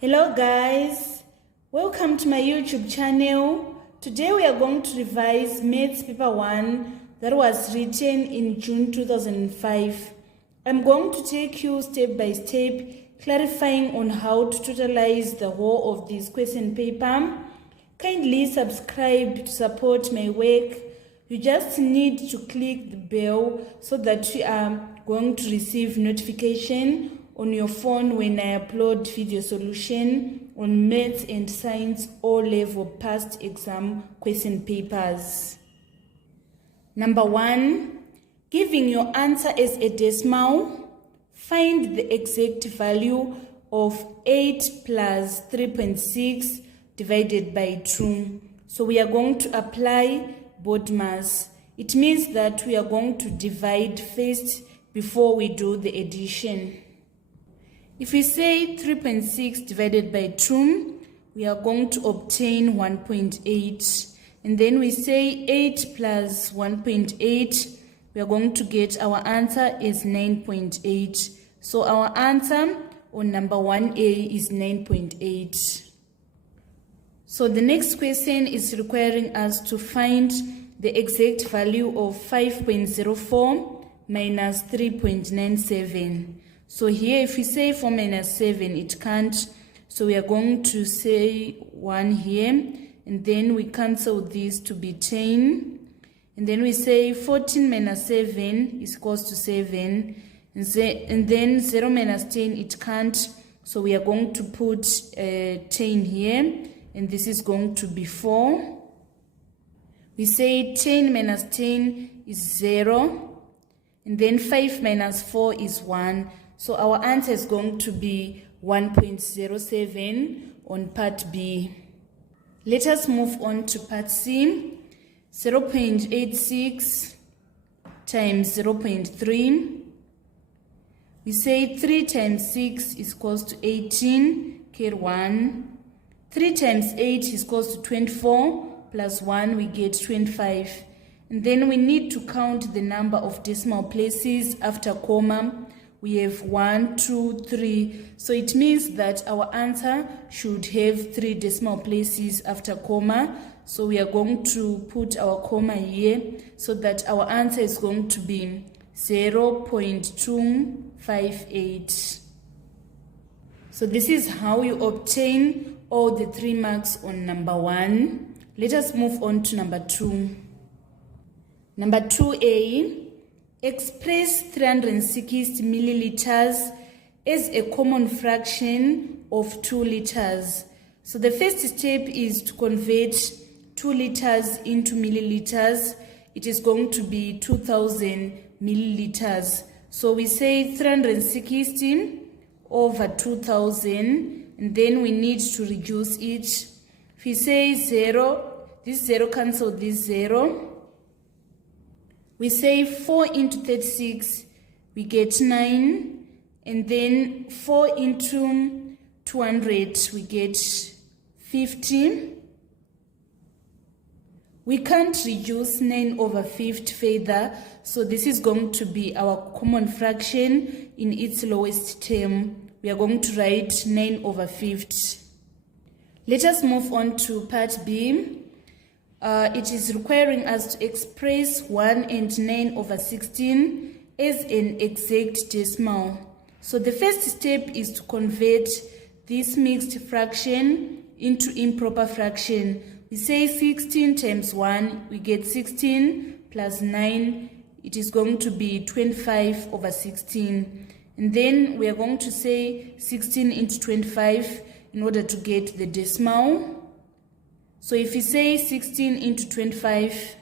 Hello guys, welcome to my YouTube channel. Today we are going to revise Maths Paper 1 that was written in June 2005. I'm going to take you step by step, clarifying on how to totalize the whole of this question paper. Kindly subscribe to support my work. You just need to click the bell so that you are going to receive notification on your phone when I upload video solution on Maths and Science O-Level past exam question papers. Number 1, giving your answer as a decimal, find the exact value of 8 plus 3.6 divided by 2. So we are going to apply BODMAS. It means that we are going to divide first before we do the addition. If we say 3.6 divided by 2, we are going to obtain 1.8. And then we say 8 plus 1.8, we are going to get our answer is 9.8. So our answer on number 1A is 9.8. So the next question is requiring us to find the exact value of 5.04 minus 3.97. So here if we say 4 minus 7, it can't. So we are going to say 1 here. And then we cancel this to be 10. And then we say 14 minus 7 is equals to 7. And then 0 minus 10, it can't. So we are going to put 10 here. And this is going to be 4. We say 10 minus 10 is 0. And then 5 minus 4 is 1. So our answer is going to be 1.07 on part B. Let us move on to part C. 0.86 times 0.3. We say 3 times 6 is equals to 18, carry 1. 3 times 8 is equals to 24, plus 1 we get 25. And then we need to count the number of decimal places after comma. We have 1, 2, 3. So it means that our answer should have 3 decimal places after comma. So we are going to put our comma here so that our answer is going to be 0.258. So this is how you obtain all the 3 marks on number 1. Let us move on to number 2. Number 2A. Express 360 milliliters as a common fraction of 2 liters. So the first step is to convert 2 liters into milliliters. It is going to be 2000 milliliters. So we say 360 over 2000, and then we need to reduce it. If we say 0, this 0 cancel this 0. We say 4 into 36, we get 9. And then 4 into 200, we get 50. We can't reduce 9 over 50 further, so this is going to be our common fraction in its lowest term. We are going to write 9 over 50. Let us move on to part B. It is requiring us to express 1 and 9 over 16 as an exact decimal. So the first step is to convert this mixed fraction into improper fraction. We say 16 times 1, we get 16 plus 9, it is going to be 25 over 16. And then we are going to say 16 into 25 in order to get the decimal. So if we say 16 into 25,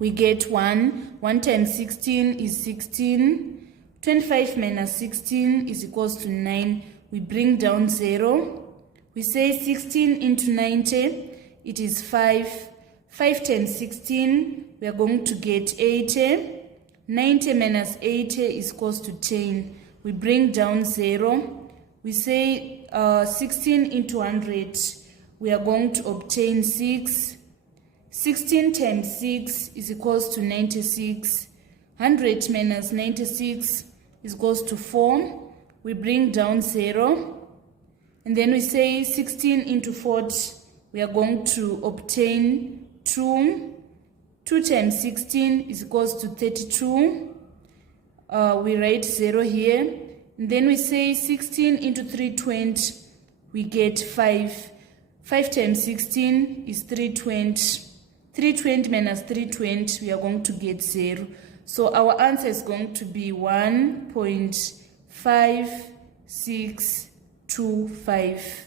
we get 1. 1 times 16 is 16. 25 minus 16 is equals to 9. We bring down 0. We say 16 into 90, it is 5. 5 times 16, we are going to get 80. 90 minus 80 is equals to 10. We bring down 0. We say 16 into 100. We are going to obtain 6. 16 times 6 is equals to 96. 100 minus 96 is equals to 4. We bring down 0. And then we say 16 into 40, we are going to obtain 2. 2 times 16 is equals to 32. We write 0 here. And then we say 16 into 320, we get 5. 5 times 16 is 320. 320 minus 320, we are going to get 0. So our answer is going to be 1.5625.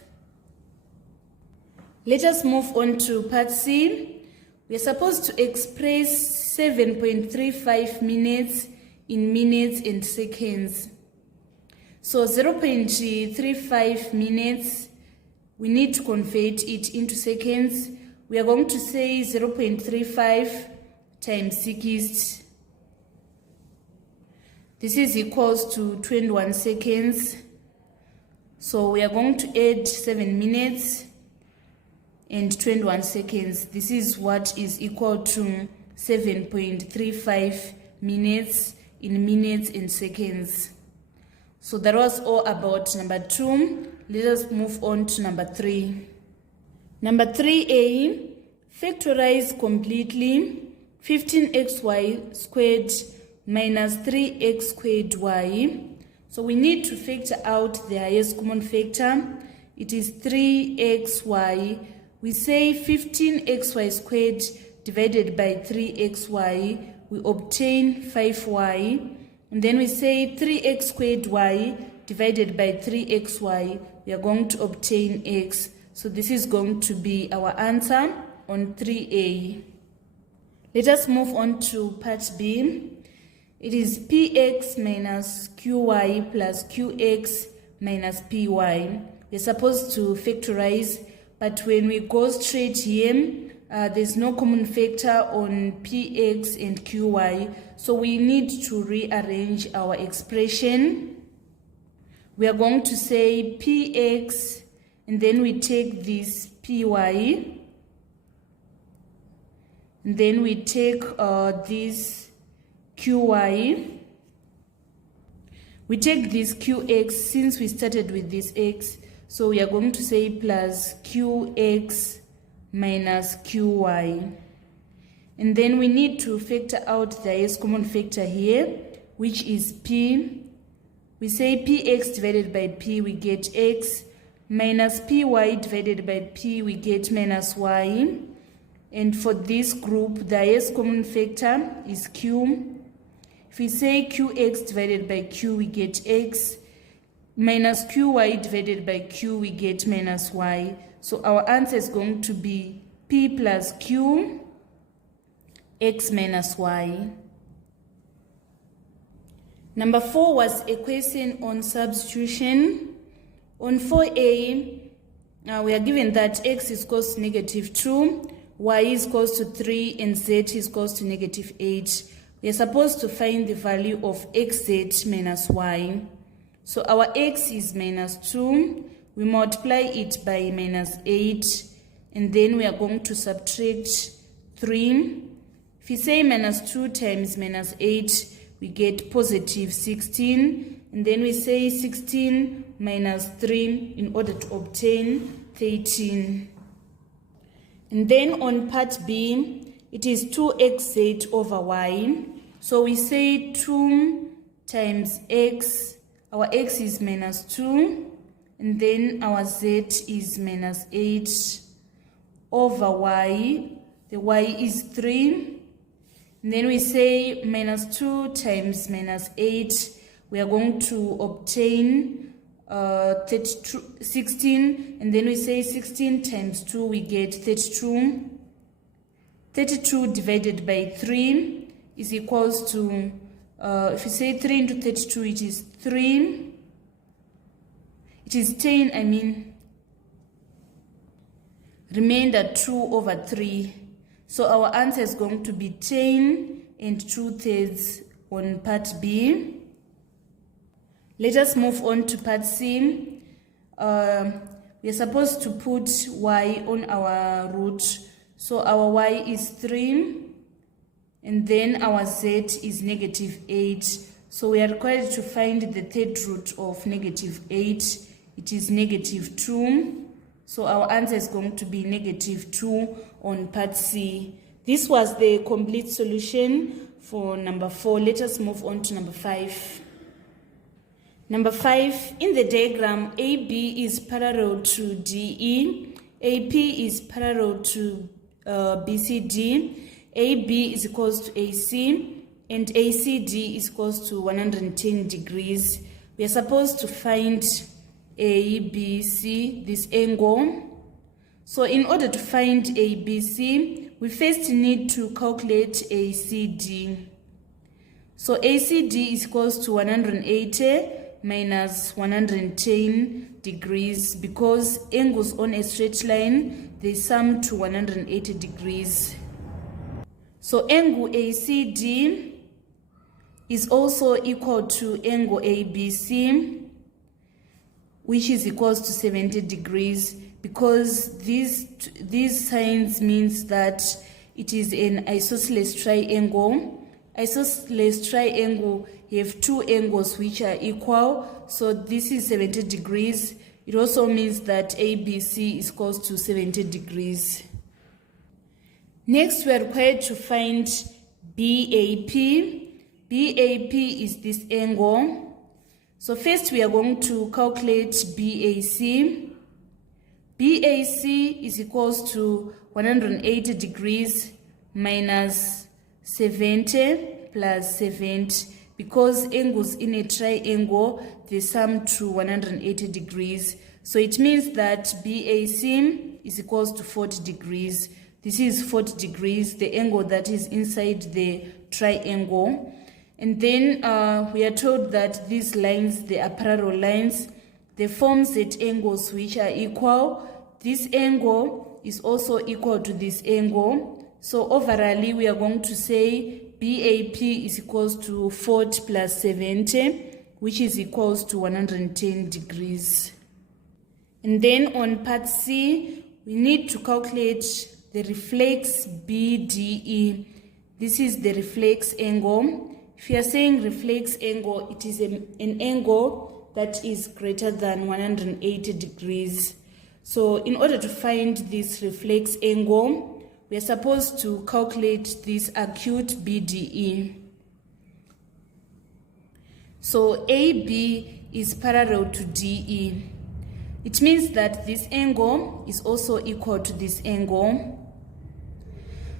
Let us move on to part C. We are supposed to express 7.35 minutes in minutes and seconds. So 0.35 minutes, we need to convert it into seconds. We are going to say 0.35 times 60. This is equals to 21 seconds. So we are going to add 7 minutes and 21 seconds. This is what is equal to 7.35 minutes in minutes and seconds. So that was all about number 2. Let us move on to number 3. Number 3a, factorize completely 15xy squared minus 3x squared y. So we need to factor out the highest common factor. It is 3xy. We say 15xy squared divided by 3xy. We obtain 5y. And then we say 3x squared y divided by 3xy. We are going to obtain x. So this is going to be our answer on 3a. Let us move on to part B. It is px minus qy plus qx minus py. We're supposed to factorize, but when we go straight here, there's no common factor on px and qy. So we need to rearrange our expression. We are going to say px, and then we take this py, and then we take this qy. We take this qx since we started with this x, so we are going to say plus qx minus qy. And then we need to factor out the highest common factor here, which is p. We say px divided by p, we get x, minus py divided by p, we get minus y. And for this group, the highest common factor is q. If we say qx divided by q, we get x, minus qy divided by q, we get minus y. So our answer is going to be p plus q, x minus y. Number 4 was a question on substitution. On 4a, we are given that x is equals to negative 2, y is equals to 3, and z is equals to negative 8. We are supposed to find the value of xz minus y. So our x is minus 2. We multiply it by minus 8, and then we are going to subtract 3. If you say minus 2 times minus 8, we get positive 16. And then we say 16 minus 3 in order to obtain 13. And then on part B, it is 2xz over y. So we say 2 times x. Our x is minus 2. And then our z is minus 8 over y. The y is 3. And then we say minus 2 times minus 8. We are going to obtain 16. And then we say 16 times 2, we get 32. 32 divided by 3 is equals to, if you say 3 into 32, it is 3. It is 10, I mean. Remainder 2 over 3. So our answer is going to be 10 and 2/3 on part B. Let us move on to part C. We are supposed to put y on our root. So our y is 3, and then our z is negative 8. So we are required to find the third root of negative 8, it is -2. So our answer is going to be -2 on part C. This was the complete solution for number 4. Let us move on to number 5. Number 5, in the diagram, AB is parallel to DE, AP is parallel to BCD, AB is equals to AC, and ACD is equals to 110 degrees. We are supposed to find ABC, this angle. So in order to find ABC, we first need to calculate ACD. So ACD is equals to 180 minus 110 degrees, because angles on a straight line, they sum to 180 degrees. So angle ACD is also equal to angle ABC, which is equals to 70 degrees, because these signs means that it is an isosceles triangle. Isosceles triangle have two angles which are equal, so this is 70 degrees. It also means that ABC is equals to 70 degrees. Next, we are required to find BAP. BAP is this angle. So first we are going to calculate BAC. BAC is equals to 180 degrees minus 70 plus 70, because angles in a triangle, they sum to 180 degrees. So it means that BAC is equals to 40 degrees. This is 40 degrees, the angle that is inside the triangle. And then we are told that these lines, they are parallel lines. They form set angles which are equal. This angle is also equal to this angle. So overall, we are going to say BAP is equals to 40 plus 70, which is equals to 110 degrees. And then on part C, we need to calculate the reflex BDE. This is the reflex angle. If you are saying reflex angle, it is an angle that is greater than 180 degrees. So in order to find this reflex angle, we are supposed to calculate this acute BDE. So AB is parallel to DE. It means that this angle is also equal to this angle.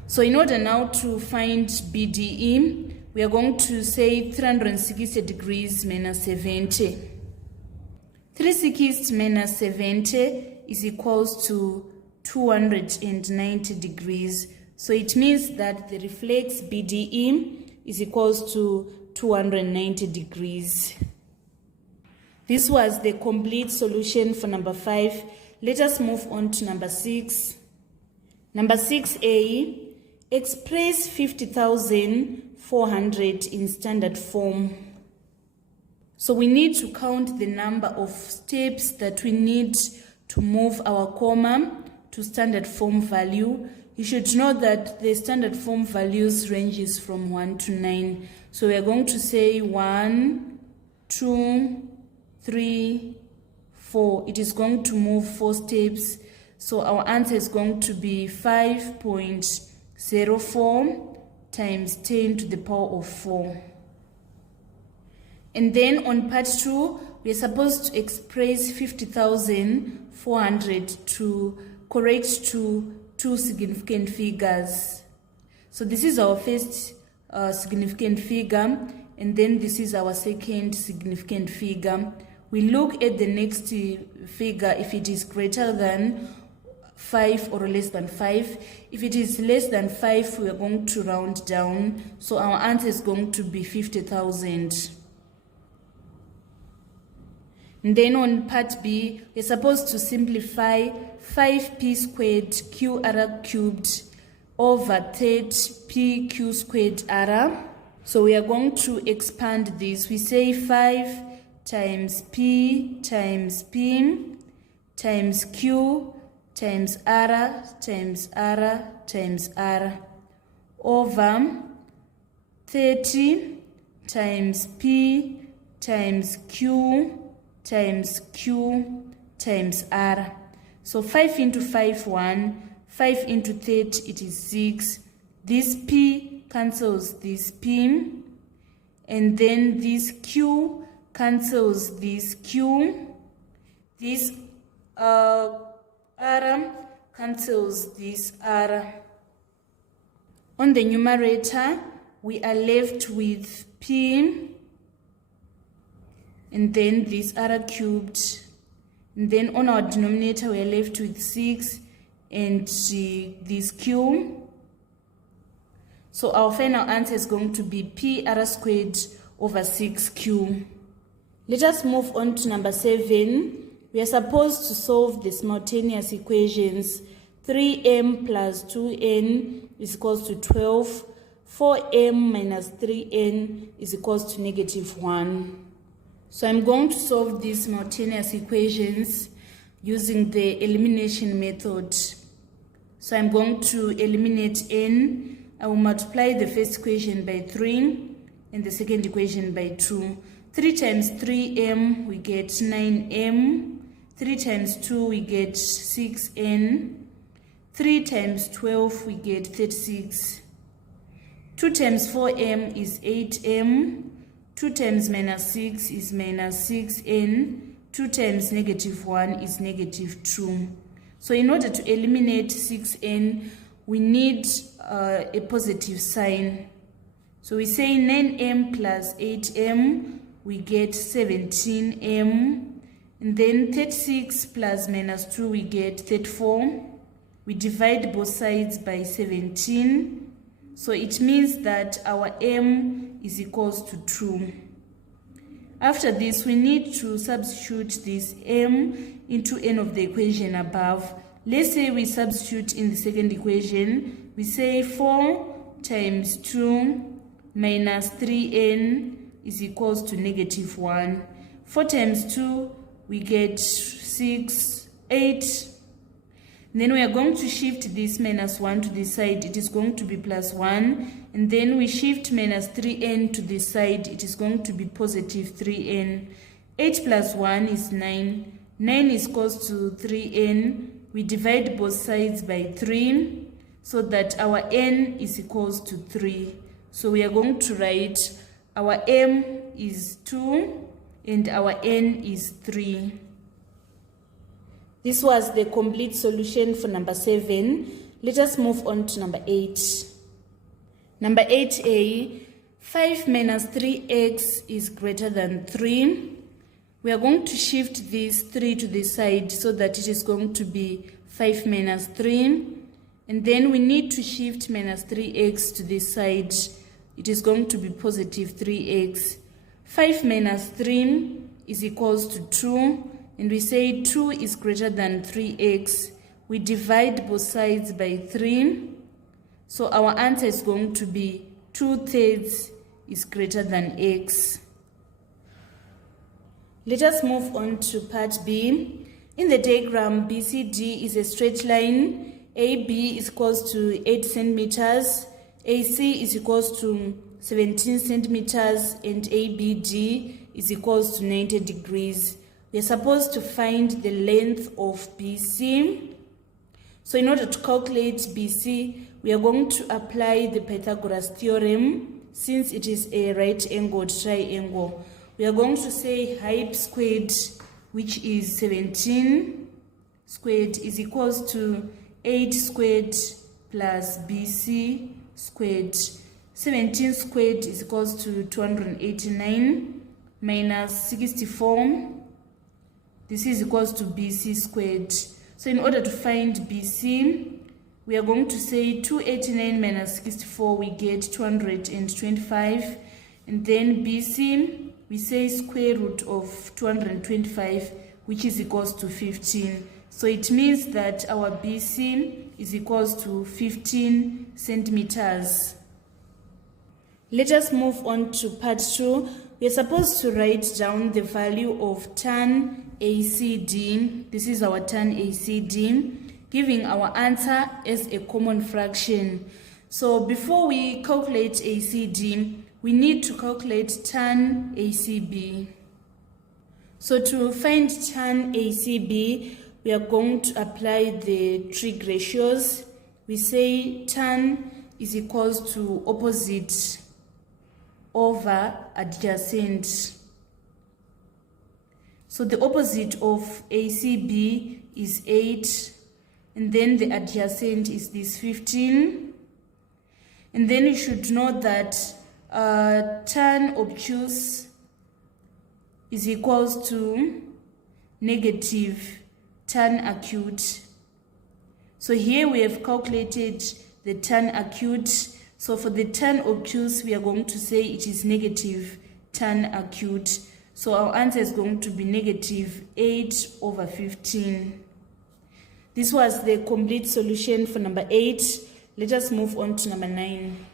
So in order now to find BDE, we are going to say 360 degrees minus 70. 360 minus 70 is equals to 290 degrees. So it means that the reflex BDE is equals to 290 degrees. This was the complete solution for number 5. Let us move on to number 6. Number 6A, express 50,400 in standard form. So we need to count the number of steps that we need to move our comma to standard form value. You should know that the standard form values ranges from 1 to 9. So we are going to say 1, 2, 3, 4. It is going to move 4 steps. So our answer is going to be 5.04 times 10 to the power of 4. And then on part 2, we are supposed to express 50,400 to correct to 2 significant figures. So this is our first significant figure, and then this is our second significant figure. We look at the next figure if it is greater than 5 or less than 5. If it is less than 5, we are going to round down. So our answer is going to be 50,000. And then on part B, we're supposed to simplify 5p squared qr cubed over 30pq squared r. So we are going to expand this. We say 5 times p times q times r times r times r over 30 times p times q times Q times R. So 5 into 5, 1. 5 into 30, it is 6. This P cancels this P. And then this Q cancels this Q. This R cancels this R. On the numerator, we are left with P. And then this R cubed. And then on our denominator, we are left with 6 and this Q. So our final answer is going to be P R squared over 6Q. Let us move on to number 7. We are supposed to solve the simultaneous equations. 3m plus 2n is equals to 12. 4m minus 3n is equals to -1. So I'm going to solve these simultaneous equations using the elimination method. So I'm going to eliminate n. I will multiply the first equation by 3 and the second equation by 2. 3 times 3m, we get 9m. 3 times 2, we get 6n. 3 times 12, we get 36. 2 times 4m is 8m. 2 times minus 6 is minus 6n. 2 times -1 is -2. So in order to eliminate 6n, we need a positive sign. So we say 9m plus 8m, we get 17m. And then 36 plus -2, we get 34. We divide both sides by 17. So it means that our m is equals to 2. After this, we need to substitute this m into n of the equation above. Let's say we substitute in the second equation. We say 4 times 2 minus 3n is equals to -1. 4 times 2, we get 6, 8. Then we are going to shift this -1 to this side. It is going to be +1. And then we shift -3n to this side. It is going to be +3n. 8 plus 1 is 9. 9 is equals to 3n. We divide both sides by 3 so that our n is equals to 3. So we are going to write our m is 2 and our n is 3. This was the complete solution for number 7. Let us move on to number 8. Number 8a, 5 minus 3x is greater than 3. We are going to shift this 3 to this side so that it is going to be 5 minus 3. And then we need to shift minus 3x to this side. It is going to be +3x. 5 minus 3 is equals to 2. And we say 2 is greater than 3x. We divide both sides by 3. So our answer is going to be 2/3 is greater than x. Let us move on to part B. In the diagram, BCD is a straight line. AB is equals to 8 centimeters. AC is equals to 17 centimeters. And ABD is equals to 90 degrees. We are supposed to find the length of BC. So in order to calculate BC, we are going to apply the Pythagoras theorem. Since it is a right-angled triangle, we are going to say height squared, which is 17 squared, is equals to 8 squared plus BC squared. 17 squared is equals to 289 minus 64. This is equals to BC squared. So in order to find BC, we are going to say 289 minus 64, we get 225. And then BC, we say square root of 225, which is equals to 15. So it means that our BC is equals to 15 centimeters. Let us move on to part 2. We are supposed to write down the value of tan ACD. This is our tan ACD, giving our answer as a common fraction. So before we calculate ACD, we need to calculate tan ACB. So to find tan ACB, we are going to apply the trig ratios. We say tan is equals to opposite over adjacent. So the opposite of ACB is 8, and then the adjacent is this 15. And then you should know that tan obtuse is equals to negative tan acute. So here we have calculated the tan acute. So for the tan obtuse, we are going to say it is negative tan acute. So our answer is going to be negative 8 over 15. This was the complete solution for number 8. Let us move on to number 9.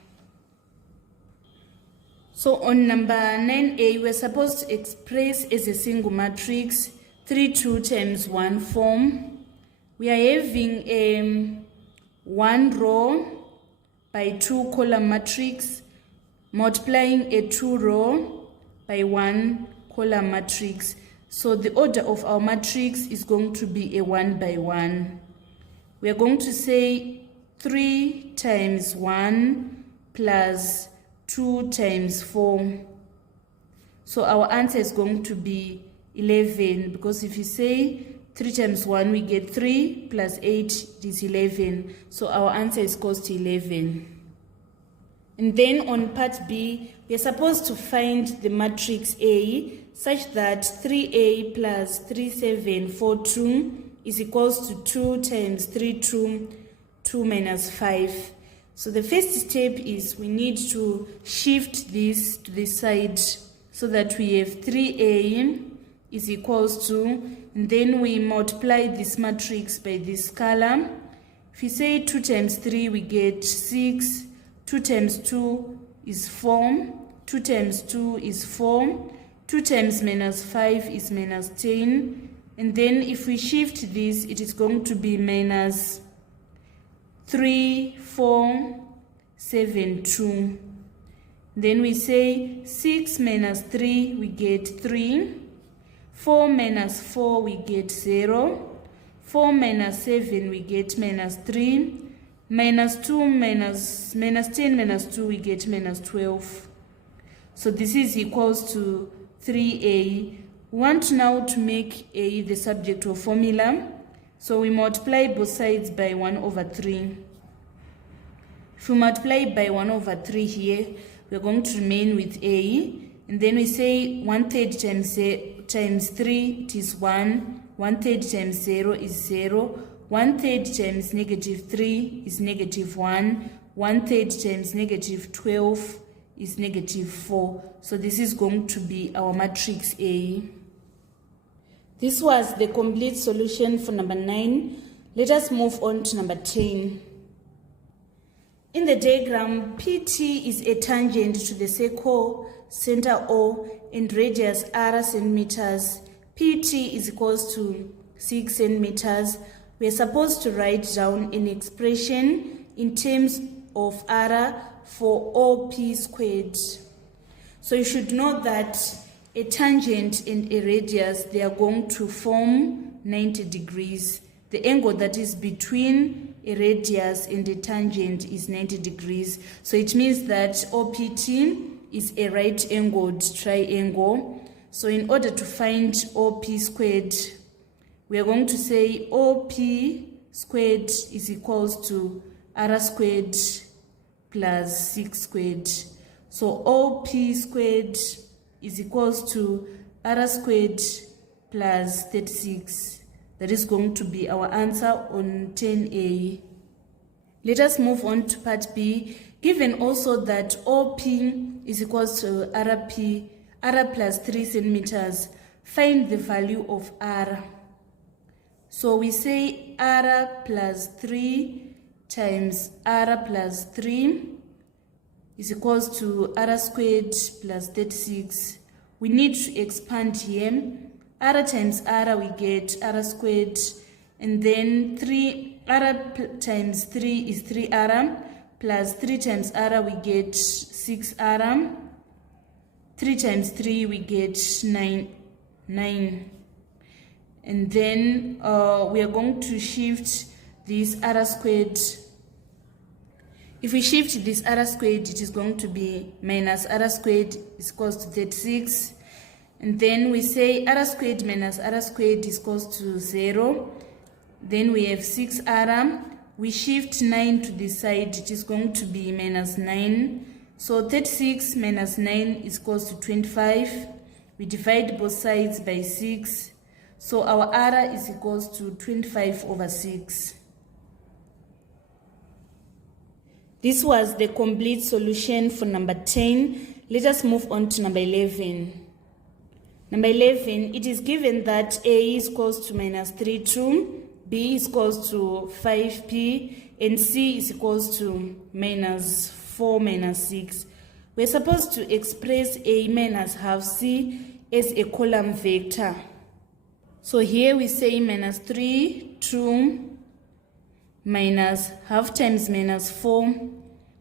So on number 9a, we're supposed to express as a single matrix 3 2 times 1 form. We are having a 1 row by 2 column matrix multiplying a 2 row by 1 column matrix. So the order of our matrix is going to be a 1 by 1. We are going to say 3 times 1 plus 2 times 4. So our answer is going to be 11, because if you say 3 times 1, we get 3 plus 8 is 11. So our answer is equals to 11. And then on part B, we are supposed to find the matrix A such that 3A plus 3 7 4 2 is equals to 2 times 3 2 2 minus 5. So the first step is we need to shift this to the side so that we have 3A is equals to, and then we multiply this matrix by this column. If you say 2 times 3, we get 6. 2 times 2 is 4. 2 times 2 is 4. 2 times minus 5 is minus 10. And then if we shift this, it is going to be minus 3 4 7 2. Then we say 6 minus 3, we get 3. 4 minus 4, we get 0. 4 minus 7, we get minus 3. Minus 2 minus 10 minus 2, we get minus 12. So this is equals to 3A. We want now to make A the subject of formula. So we multiply both sides by 1 over 3. If we multiply by 1 over 3 here, we're going to remain with A. And then we say 1/3 times 3, it is 1. 1/3 times 0 is 0. 1/3 times negative 3 is negative 1. 1/3 times negative 12 is negative 4. So this is going to be our matrix A. This was the complete solution for number 9. Let us move on to number 10. In the diagram, PT is a tangent to the circle, center O, and radius r centimeters. PT is equals to 6 centimeters. We are supposed to write down an expression in terms of r for OP squared. So you should know that a tangent and a radius, they are going to form 90 degrees. The angle that is between a radius and a tangent is 90 degrees. So it means that OPT is a right-angled triangle. So in order to find OP squared, we are going to say OP squared is equals to R squared plus 6 squared. So OP squared is equals to R squared plus 36. That is going to be our answer on 10A. Let us move on to part B. Given also that OP is equals to RP, R plus 3 centimeters, find the value of R. So we say R plus 3 times R plus 3 is equals to R squared plus 36. We need to expand here. R times R, we get R squared, and then R times 3 is 3R, plus 3 times R, we get 6R. 3 times 3, we get 9 9. And then we are going to shift this r squared. If we shift this r squared, it is going to be minus r squared is equals to 36. And then we say r squared minus r squared is equals to 0. Then we have 6r. We shift 9 to this side, it is going to be minus 9. So 36 minus 9 is equals to 25. We divide both sides by 6. So our r is equals to 25 over 6. This was the complete solution for number 10. Let us move on to number 11. Number 11, it is given that a is equals to minus 3, 2. B is equals to 5p, and C is equals to minus 4 minus 6. We're supposed to express A minus half C as a column vector. So here we say minus 3, 2, minus half times minus 4,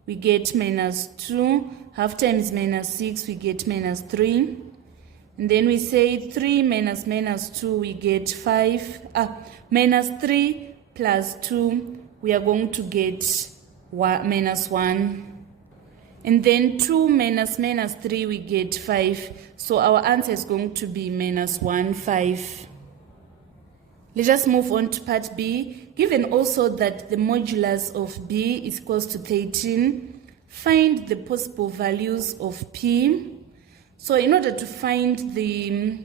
we get minus 2, half times minus 6, we get minus 3. And then we say 3 minus minus 2, we get 5. Minus 3 plus 2, we are going to get minus 1. And then 2 minus minus 3, we get 5. So our answer is going to be minus 1, 5. Let us move on to part B. Given also that the modulus of B is equals to 13, find the possible values of P. So in order to find the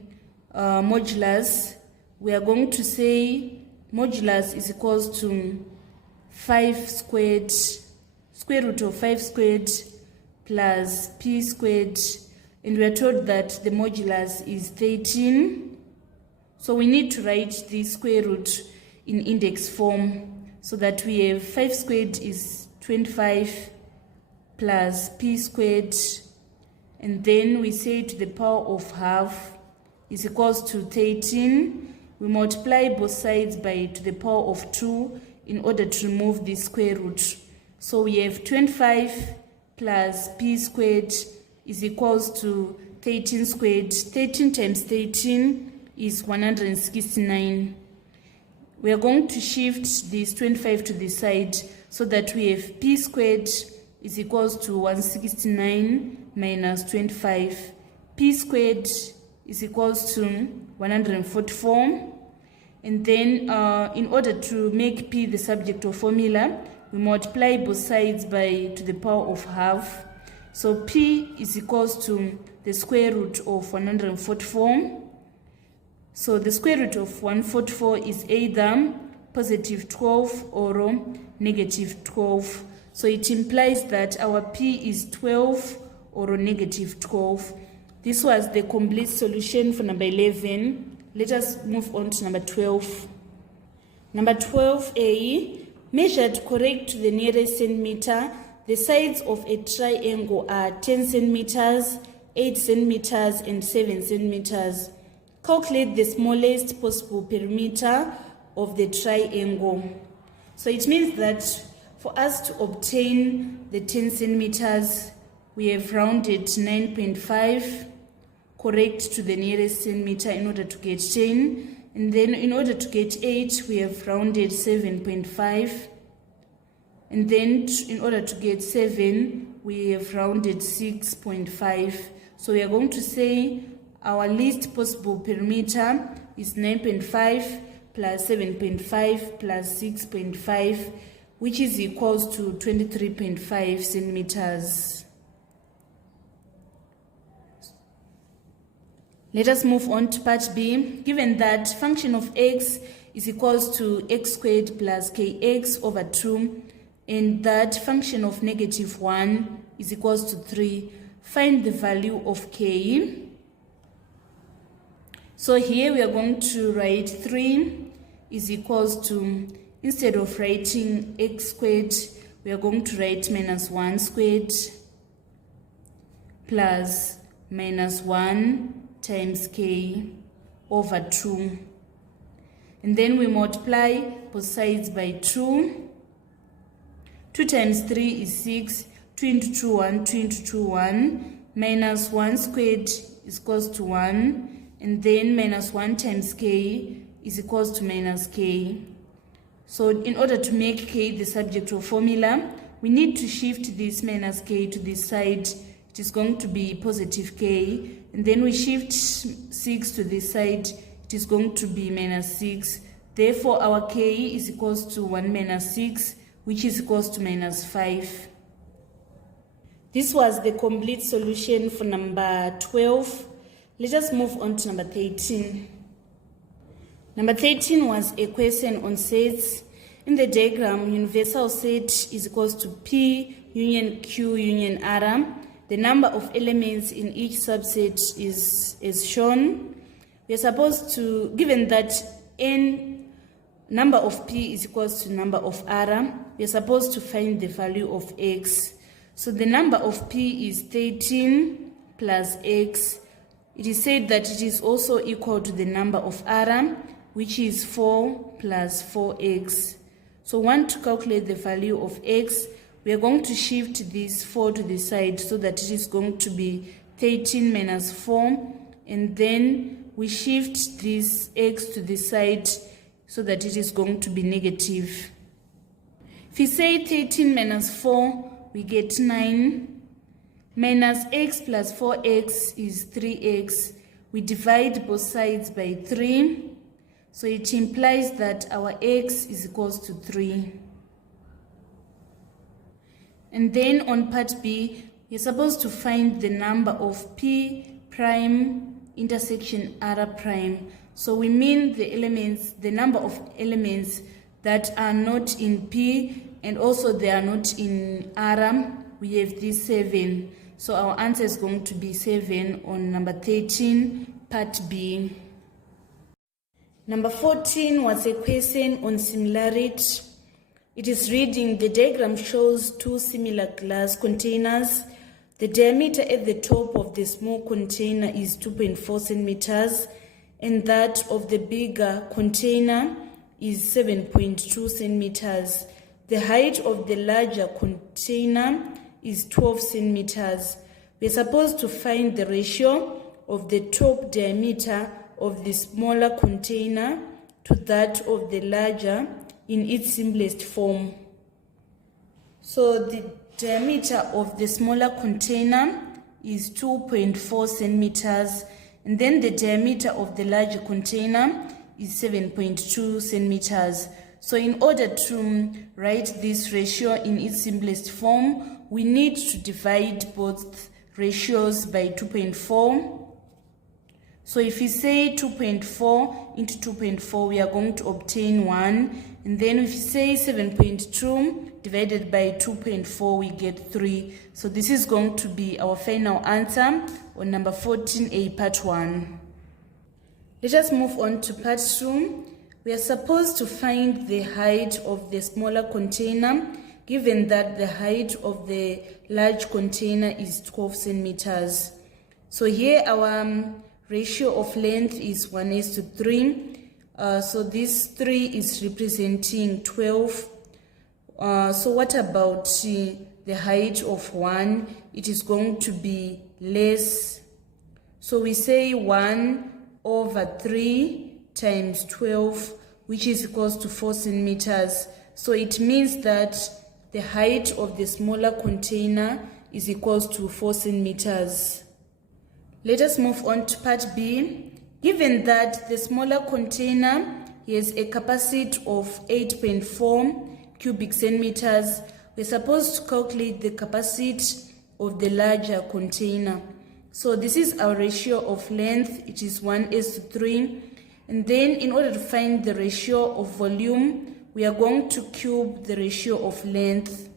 modulus, we are going to say modulus is equals to 5 squared, square root of 5 squared plus p squared, and we are told that the modulus is 13. So we need to write the square root in index form so that we have 5 squared is 25 plus p squared, and then we say to the power of half is equals to 13. We multiply both sides by to the power of 2 in order to remove the square root. So we have 25 plus p squared is equals to 13 squared. 13 times 13 is 169. We are going to shift this 25 to the side so that we have p squared is equals to 169 minus 25. P squared is equals to 144. And then in order to make p the subject of formula, we multiply both sides by to the power of half. So p is equals to the square root of 144. So the square root of 144 is either positive 12 or negative 12. So it implies that our p is 12 or negative 12. This was the complete solution for number 11. Let us move on to number 12. Number 12a, measured correct to the nearest centimeter, the sides of a triangle are 10 centimeters, 8 centimeters, and 7 centimeters. Calculate the smallest possible perimeter of the triangle. So it means that for us to obtain the 10 centimeters, we have rounded 9.5 correct to the nearest centimeter in order to get 10. And then in order to get 8, we have rounded 7.5. And then in order to get 7, we have rounded 6.5. So we are going to say our least possible perimeter is 9.5 plus 7.5 plus 6.5, which is equals to 23.5 centimeters. Let us move on to part B. Given that function of x is equals to x squared plus kx over 2, and that function of negative 1 is equals to 3, find the value of k. So here we are going to write 3 is equals to, instead of writing x squared, we are going to write minus 1 squared plus minus 1 times k over 2. And then we multiply both sides by 2. 2 times 3 is 6. 2 into 2, 1. 2 into 2, 1. Minus 1 squared is equals to 1. and then minus 1 times k is equals to minus k. So in order to make k the subject of formula, we need to shift this minus k to this side. It is going to be positive k, and then we shift 6 to this side. It is going to be minus 6. Therefore, our k is equals to 1 minus 6, which is equals to minus 5. This was the complete solution for number 12. Let us move on to number 13. Number 13 was a question on sets. In the diagram, universal set is equals to P union Q union R. The number of elements in each subset is as shown. We are supposed to, given that n number of P is equals to number of R, we are supposed to find the value of X. So the number of P is 13 plus X. It is said that it is also equal to the number of R, which is 4 plus 4x. So we want to calculate the value of x. We are going to shift this 4 to the side so that it is going to be 13 minus 4. And then we shift this x to the side so that it is going to be negative. If we say 13 minus 4, we get 9. Minus x plus 4x is 3x. We divide both sides by 3. So it implies that our x is equals to 3. And then on part B, you're supposed to find the number of P prime intersection R prime. So we mean the elements, the number of elements that are not in P and also they are not in R. We have this 7. So our answer is going to be 7 on number 13, part B. Number 14 was a question on similarity. It is reading, the diagram shows two similar glass containers. The diameter at the top of the small container is 2.4 centimeters, and that of the bigger container is 7.2 centimeters. The height of the larger container is 12 centimeters. We are supposed to find the ratio of the top diameter of the smaller container to that of the larger in its simplest form. So the diameter of the smaller container is 2.4 centimeters, and then the diameter of the larger container is 7.2 centimeters. So in order to write this ratio in its simplest form, we need to divide both ratios by 2.4. So if we say 2.4 into 2.4, we are going to obtain 1. And then if you say 7.2 divided by 2.4, we get 3. So this is going to be our final answer on number 14A, part 1. Let us move on to part 2. We are supposed to find the height of the smaller container, given that the height of the large container is 12 centimeters. So here our ratio of length is 1:3. So this 3 is representing 12. So what about the height of 1? It is going to be less. So we say 1/3 times 12, which is equals to 4 centimeters. So it means that the height of the smaller container is equals to 4 centimeters. Let us move on to part B. Given that the smaller container has a capacity of 8.4 cubic centimeters, we're supposed to calculate the capacity of the larger container. So this is our ratio of length. It is 1:3. And then in order to find the ratio of volume, we are going to cube the ratio of length.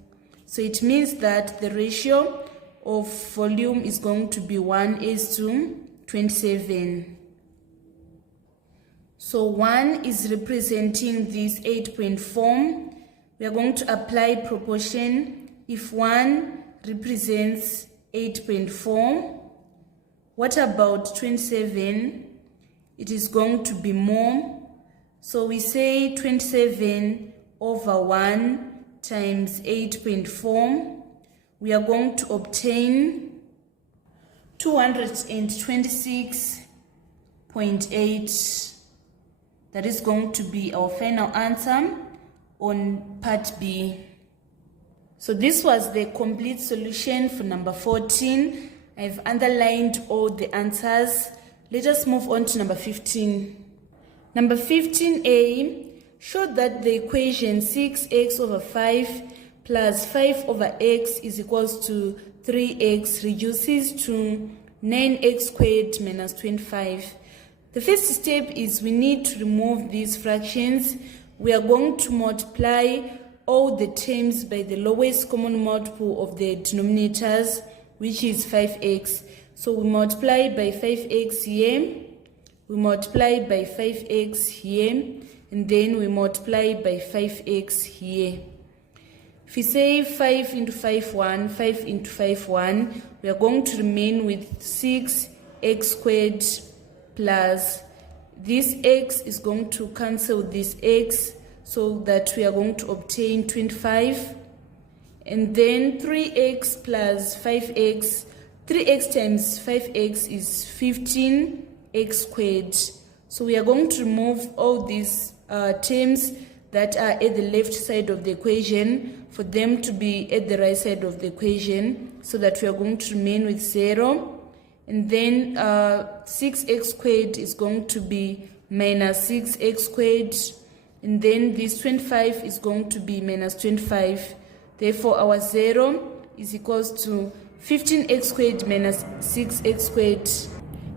So it means that the ratio of volume is going to be 1:27. So 1 is representing this 8.4. We are going to apply proportion. If 1 represents 8.4, what about 27? It is going to be more. So we say 27/1 times 8.4. We are going to obtain 226.5 0.8. That is going to be our final answer on part B. So this was the complete solution for number 14. I've underlined all the answers. Let us move on to number 15. Number 15a, show that the equation 6x over 5 plus 5 over x is equals to 3x reduces to 9x squared minus 25. The first step is we need to remove these fractions. We are going to multiply all the terms by the lowest common multiple of the denominators, which is 5x. So we multiply by 5x here, we multiply by 5x here, and then we multiply by 5x here. If we say 5 into 5, 1, 5 into 5, 1, we are going to remain with 6x squared plus this x is going to cancel this x, so that we are going to obtain 25. And then 3x plus 5x, 3x times 5x is 15x squared. So we are going to remove all these terms that are at the left side of the equation for them to be at the right side of the equation, so that we are going to remain with 0. And then 6x squared is going to be minus 6x squared. And then this 25 is going to be minus 25. Therefore, our 0 is equals to 15x squared minus 6x squared.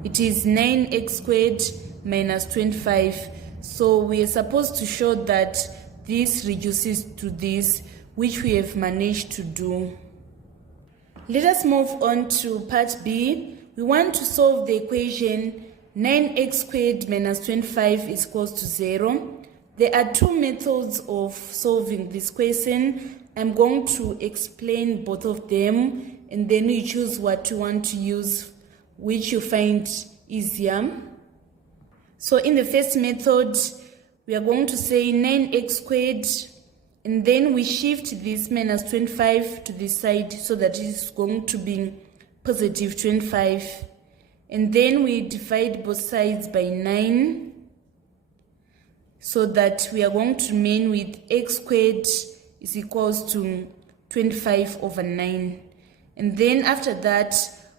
It is 9x squared minus 25. So we are supposed to show that this reduces to this, which we have managed to do. Let us move on to part B. We want to solve the equation 9x squared minus 25 is equals to 0. There are two methods of solving this question. I'm going to explain both of them, and then you choose what you want to use, which you find easier. So in the first method, we are going to say 9x squared, and then we shift this minus 25 to this side, so that it is going to be positive 25. And then we divide both sides by 9, so that we are going to remain with x squared is equals to 25 over 9. And then after that,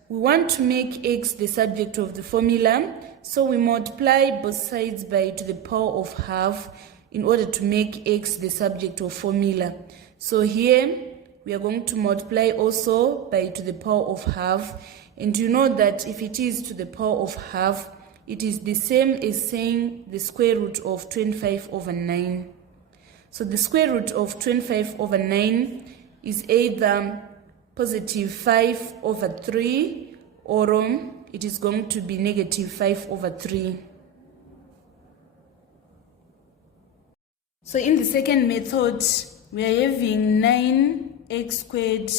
we want to make x the subject of the formula, so we multiply both sides by to the power of half in order to make x the subject of formula. So here we are going to multiply also by to the power of half, and you know that if it is to the power of half, it is the same as saying the square root of 25 over 9. So the square root of 25 over 9 is either positive 5 over 3, or it is going to be negative 5 over 3. So in the second method, we are having 9x squared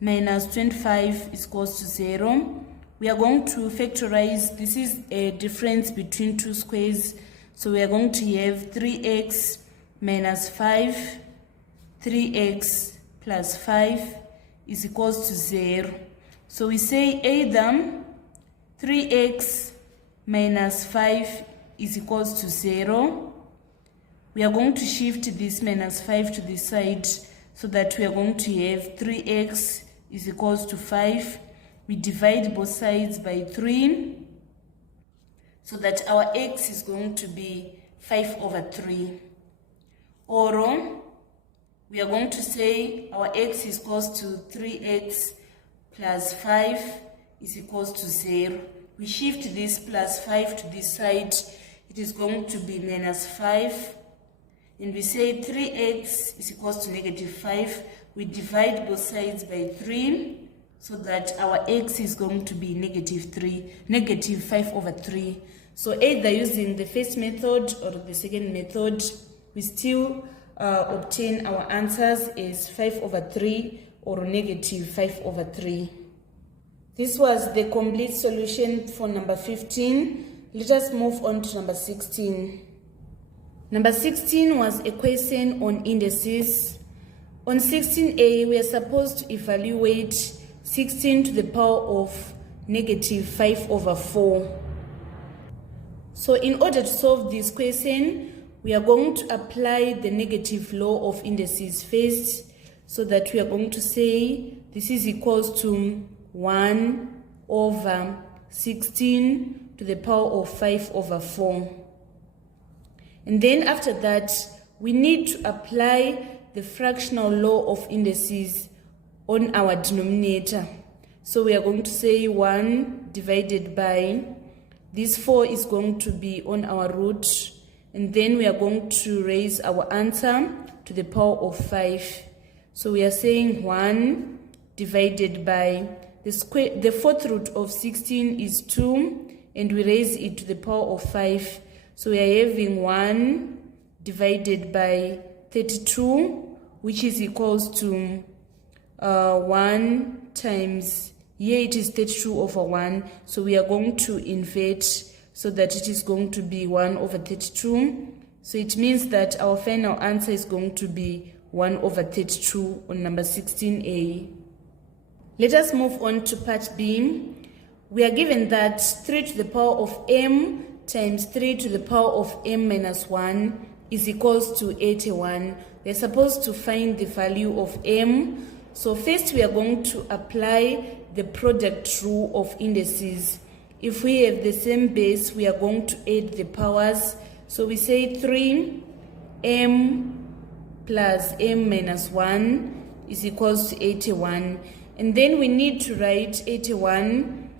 minus 25 is equals to 0. We are going to factorize. This is a difference between two squares. So we are going to have 3x minus 5, 3x plus 5 is equals to 0. So we say either 3x minus 5 is equals to 0. We are going to shift this minus 5 to this side, so that we are going to have 3x is equals to 5. We divide both sides by 3, so that our x is going to be 5 over 3. Or we are going to say our x is equals to 3x plus 5 is equals to 0. We shift this plus 5 to this side, it is going to be minus 5. And we say 3x is equals to negative 5. We divide both sides by 3, so that our x is going to be negative 5 over 3. So either using the first method or the second method, we still obtain our answers as 5 over 3 or negative 5 over 3. This was the complete solution for number 15. Let us move on to number 16. Number 16 was a question on indices. On 16a, we are supposed to evaluate 16 to the power of negative 5 over 4. So in order to solve this question, we are going to apply the negative law of indices first, so that we are going to say this is equals to 1 over 16 to the power of 5 over 4. And then after that, we need to apply the fractional law of indices on our denominator. So we are going to say 1 divided by, this 4 is going to be on our root, and then we are going to raise our answer to the power of 5. So we are saying 1 divided by, the fourth root of 16 is 2, and we raise it to the power of 5. So we are having 1 divided by 32, which is equals to 1 times, here it is 32 over 1, so we are going to invert so that it is going to be 1 over 32. So it means that our final answer is going to be 1 over 32 on number 16A. Let us move on to part B. We are given that 3 to the power of m times 3 to the power of m minus 1 is equals to 81. We are supposed to find the value of m. So first we are going to apply the product rule of indices. If we have the same base, we are going to add the powers. So we say 3m plus m minus 1 is equals to 81. And then we need to write 81,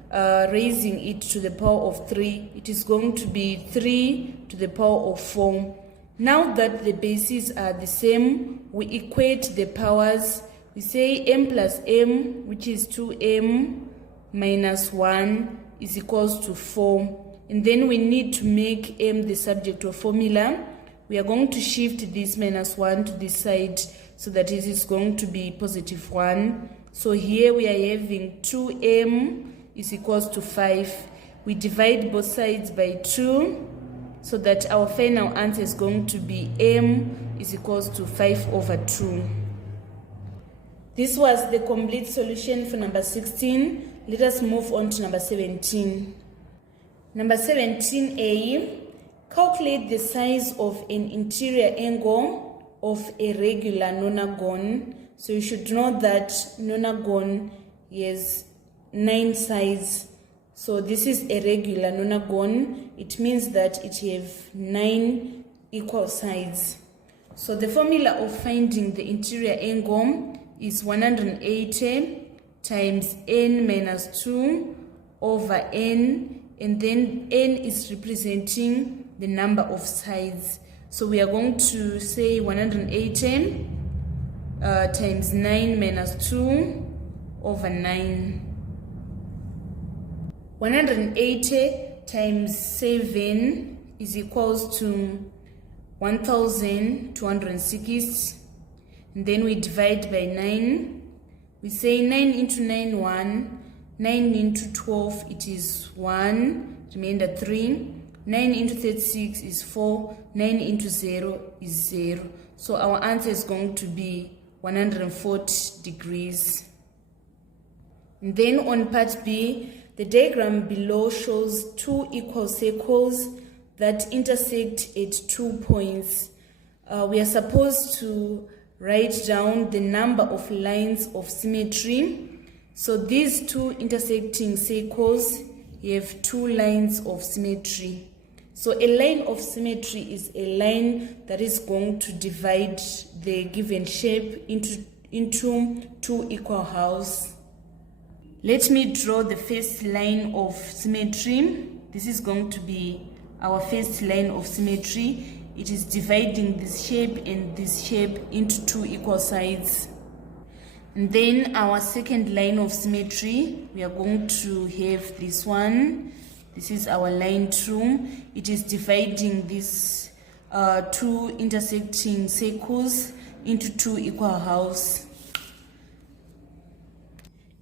raising it to the power of 3. It is going to be 3 to the power of 4. Now that the bases are the same, we equate the powers. We say m plus m, which is 2m minus 1, is equals to 4. And then we need to make m the subject of formula. We are going to shift this minus 1 to this side so that it is going to be positive 1. So here we are having 2m is equals to 5. We divide both sides by 2 so that our final answer is going to be m is equals to 5 over 2. This was the complete solution for number 16. Let us move on to number 17. Number 17A, calculate the size of an interior angle of a regular nonagon. So you should know that nonagon has 9 sides. So this is a regular nonagon. It means that it has 9 equal sides. So the formula of finding the interior angle is 180 times n minus 2 over n, and then n is representing the number of sides. So we are going to say 180 times 9 minus 2 over 9. 180 times 7 is equals to 1206. And then we divide by 9. We say 9 into 9, 1. 9 into 12, it is 1. Remainder 3. 9 into 36 is 4. 9 into 0 is 0. So our answer is going to be 140 degrees. And then on part B, the diagram below shows 2 equal circles that intersect at 2 points. We are supposed to write down the number of lines of symmetry. So these 2 intersecting circles have 2 lines of symmetry. So a line of symmetry is a line that is going to divide the given shape into 2 equal halves. Let me draw the first line of symmetry. This is going to be our first line of symmetry. It is dividing this shape and this shape into 2 equal sides. And then our second line of symmetry, we are going to have this one. This is our line 2. It is dividing these 2 intersecting circles into 2 equal halves.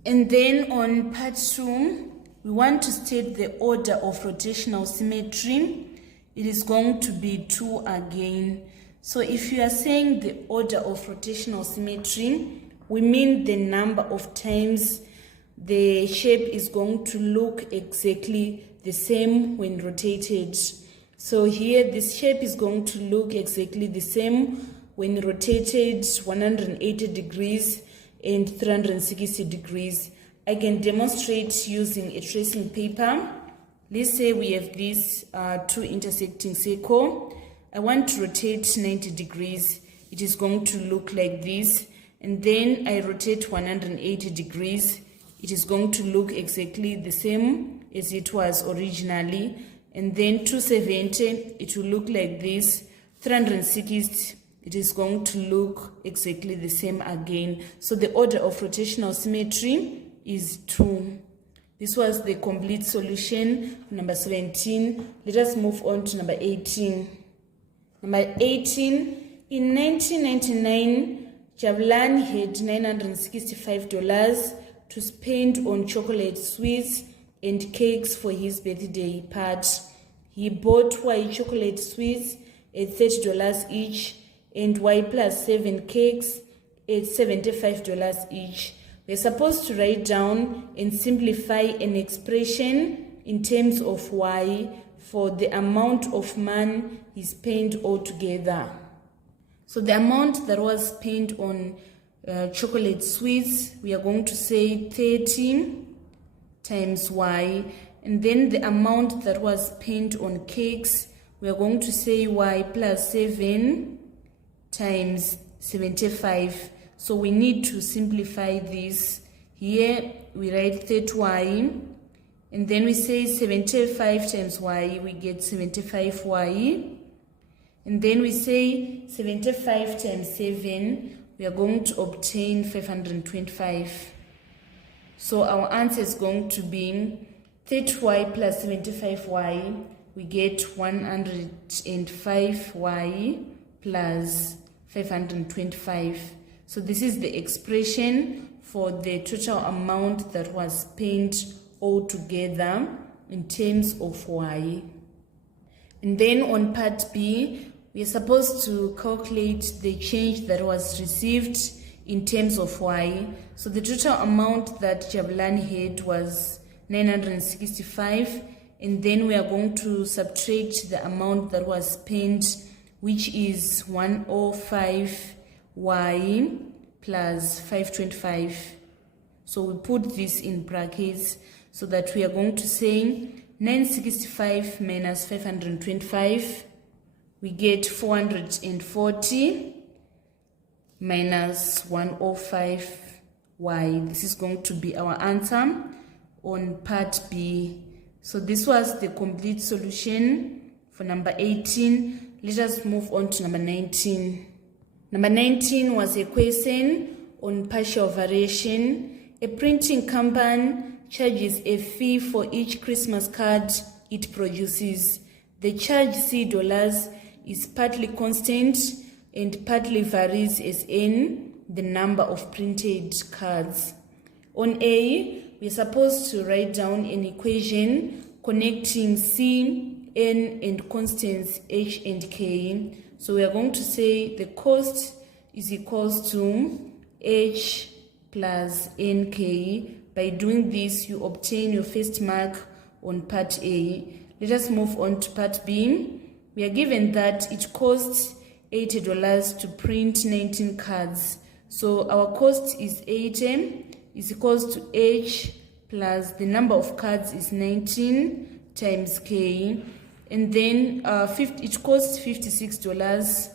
And then on part 2, we want to state the order of rotational symmetry. It is going to be 2 again. So if you are saying the order of rotational symmetry, we mean the number of times the shape is going to look exactly the same when rotated. So here this shape is going to look exactly the same when rotated 180 degrees and 360 degrees. I can demonstrate using a tracing paper. Let's say we have these two intersecting circles. I want to rotate 90 degrees. It is going to look like this. And then I rotate 180 degrees. It is going to look exactly the same as it was originally. And then 270, it will look like this. 360, it is going to look exactly the same again. So the order of rotational symmetry is 2. This was the complete solution, number 17. Let us move on to number 18. Number 18, in 1999, Javlan had $965 to spend on chocolate sweets and cakes for his birthday party. He bought Y chocolate sweets at $30 each and Y plus 7 cakes at $75 each. We're supposed to write down and simplify an expression in terms of Y for the amount of money he spent altogether. So the amount that was spent on chocolate sweets, we are going to say 30 times Y. And then the amount that was spent on cakes, we are going to say Y plus 7 times 75. So we need to simplify this. Here we write 30Y, and then we say 75 times Y, we get 75Y. And then we say 75 times 7, we are going to obtain 525. So our answer is going to be 30Y plus 75Y, we get 105Y plus 525. So this is the expression for the total amount that was spent altogether in terms of Y. And then on part B, we are supposed to calculate the change that was received in terms of Y. So the total amount that Javlan had was 965, and then we are going to subtract the amount that was spent, which is 105Y plus 525. So we put this in brackets so that we are going to say 965 minus 525, we get 440 minus 105Y. This is going to be our answer on part B. So this was the complete solution for number 18. Let us move on to number 19. Number 19 was a question on partial variation. A printing company charges a fee for each Christmas card it produces. The charge $C is partly constant and partly varies as in the number of printed cards. On A, we are supposed to write down an equation connecting C, N, and constants H and K. So we are going to say the cost is equals to H plus NK. By doing this, you obtain your first mark on part A. Let us move on to part B. We are given that it costs $80 to print 19 cards. So our cost is 80 is equals to H plus the number of cards is 19 times K. And then it costs $56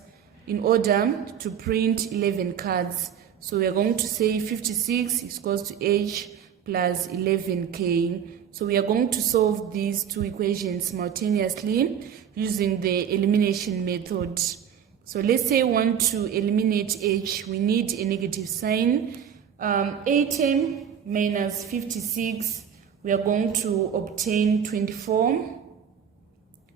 in order to print 11 cards. So we are going to say 56 is equals to H plus 11K. So we are going to solve these two equations simultaneously using the elimination method. So let's say we want to eliminate H, we need a negative sign. 80 minus 56, we are going to obtain 24.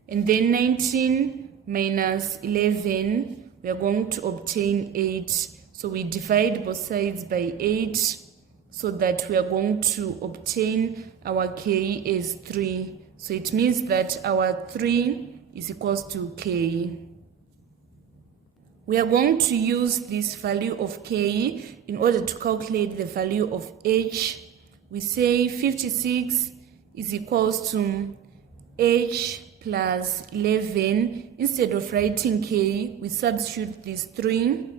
And then 19 minus 11, we are going to obtain 8. So we divide both sides by 8 so that we are going to obtain our K as 3. So it means that our 3 is equals to K. We are going to use this value of K in order to calculate the value of H. We say 56 is equals to H plus 11. Instead of writing k, we substitute these 3.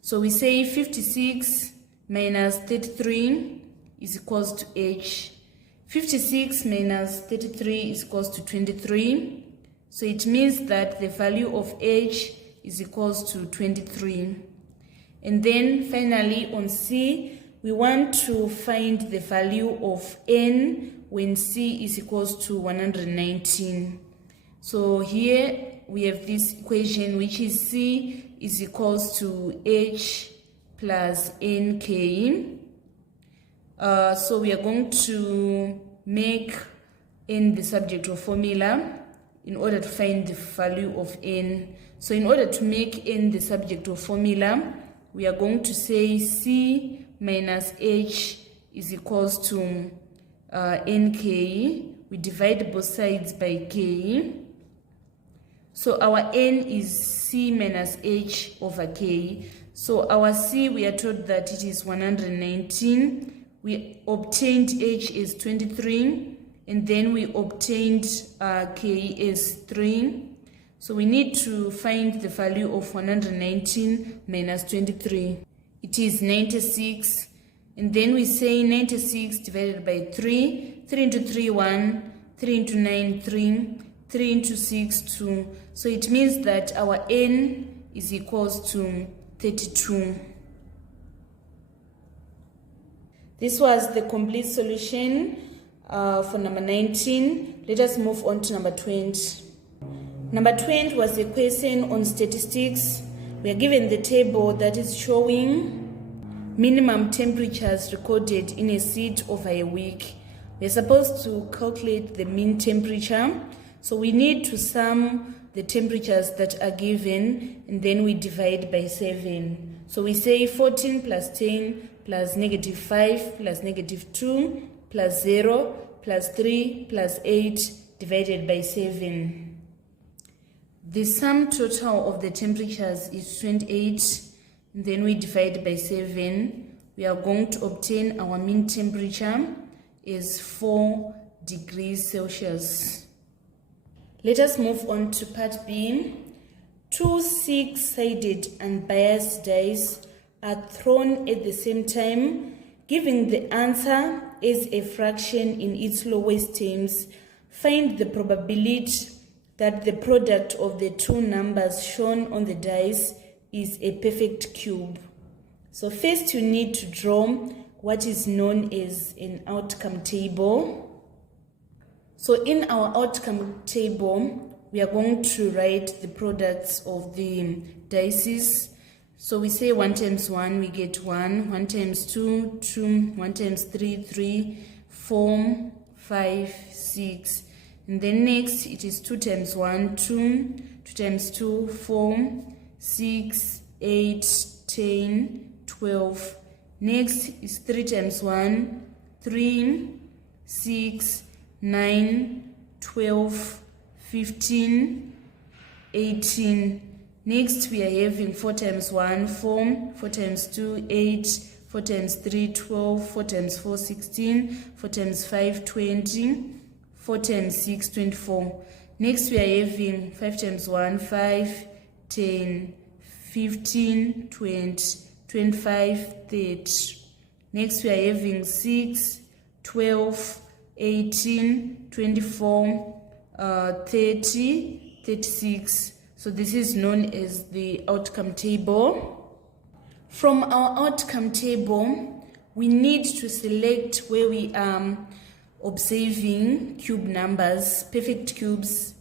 So we say 56 minus 33 is equals to h. 56 minus 33 is equals to 23. So it means that the value of h is equals to 23. And then finally on C, we want to find the value of n when C is equals to 119. So here we have this equation, which is C is equals to h plus nk. So we are going to make n the subject of formula in order to find the value of n. So in order to make n the subject of formula, we are going to say C minus h is equals to nk. We divide both sides by k. So our n is C minus h over k. So our C, we are told that it is 119. We obtained h is 23. And then we obtained k as 3. So we need to find the value of 119 minus 23. It is 96. And then we say 96 divided by 3. 3 into 3, 1. 3 into 9, 3. 3 into 6, 2. So it means that our n is equals to 32. This was the complete solution for number 19. Let us move on to number 20. Number 20 was a question on statistics. We are given the table that is showing minimum temperatures recorded in a seat over a week. We are supposed to calculate the mean temperature. So we need to sum the temperatures that are given, and then we divide by 7. So we say 14 plus 10 plus negative 5 plus negative 2 plus 0 plus 3 plus 8 divided by 7. The sum total of the temperatures is 28. And then we divide by 7. We are going to obtain our mean temperature is 4 degrees Celsius. Let us move on to part B. 2 6-sided unbiased dice are thrown at the same time, giving the answer as a fraction in its lowest terms. Find the probability that the product of the two numbers shown on the dice is a perfect cube. So first you need to draw what is known as an outcome table. So in our outcome table, we are going to write the products of the dices. So we say 1 times 1, we get 1. 1 times 2, 2. 1 times 3, 3. 4, 5, 6. And then next, it is 2 times 1, 2. 2 times 2, 4. 6, 8, 10, 12. Next is 3 times 1, 3. 6, 9, 12, 15, 18. Next we are having 4 times 1, 4, 4 times 2, 8, 4 times 3, 12, 4 times 4, 16, 4 times 5, 20, 4 times 6, 24. Next we are having 5 times 1, 5, 10, 15, 20, 25, 30. Next we are having 6, 12, 18, 24, 30, 36. So this is known as the outcome table. From our outcome table, we need to select where we are observing cube numbers, perfect cubes.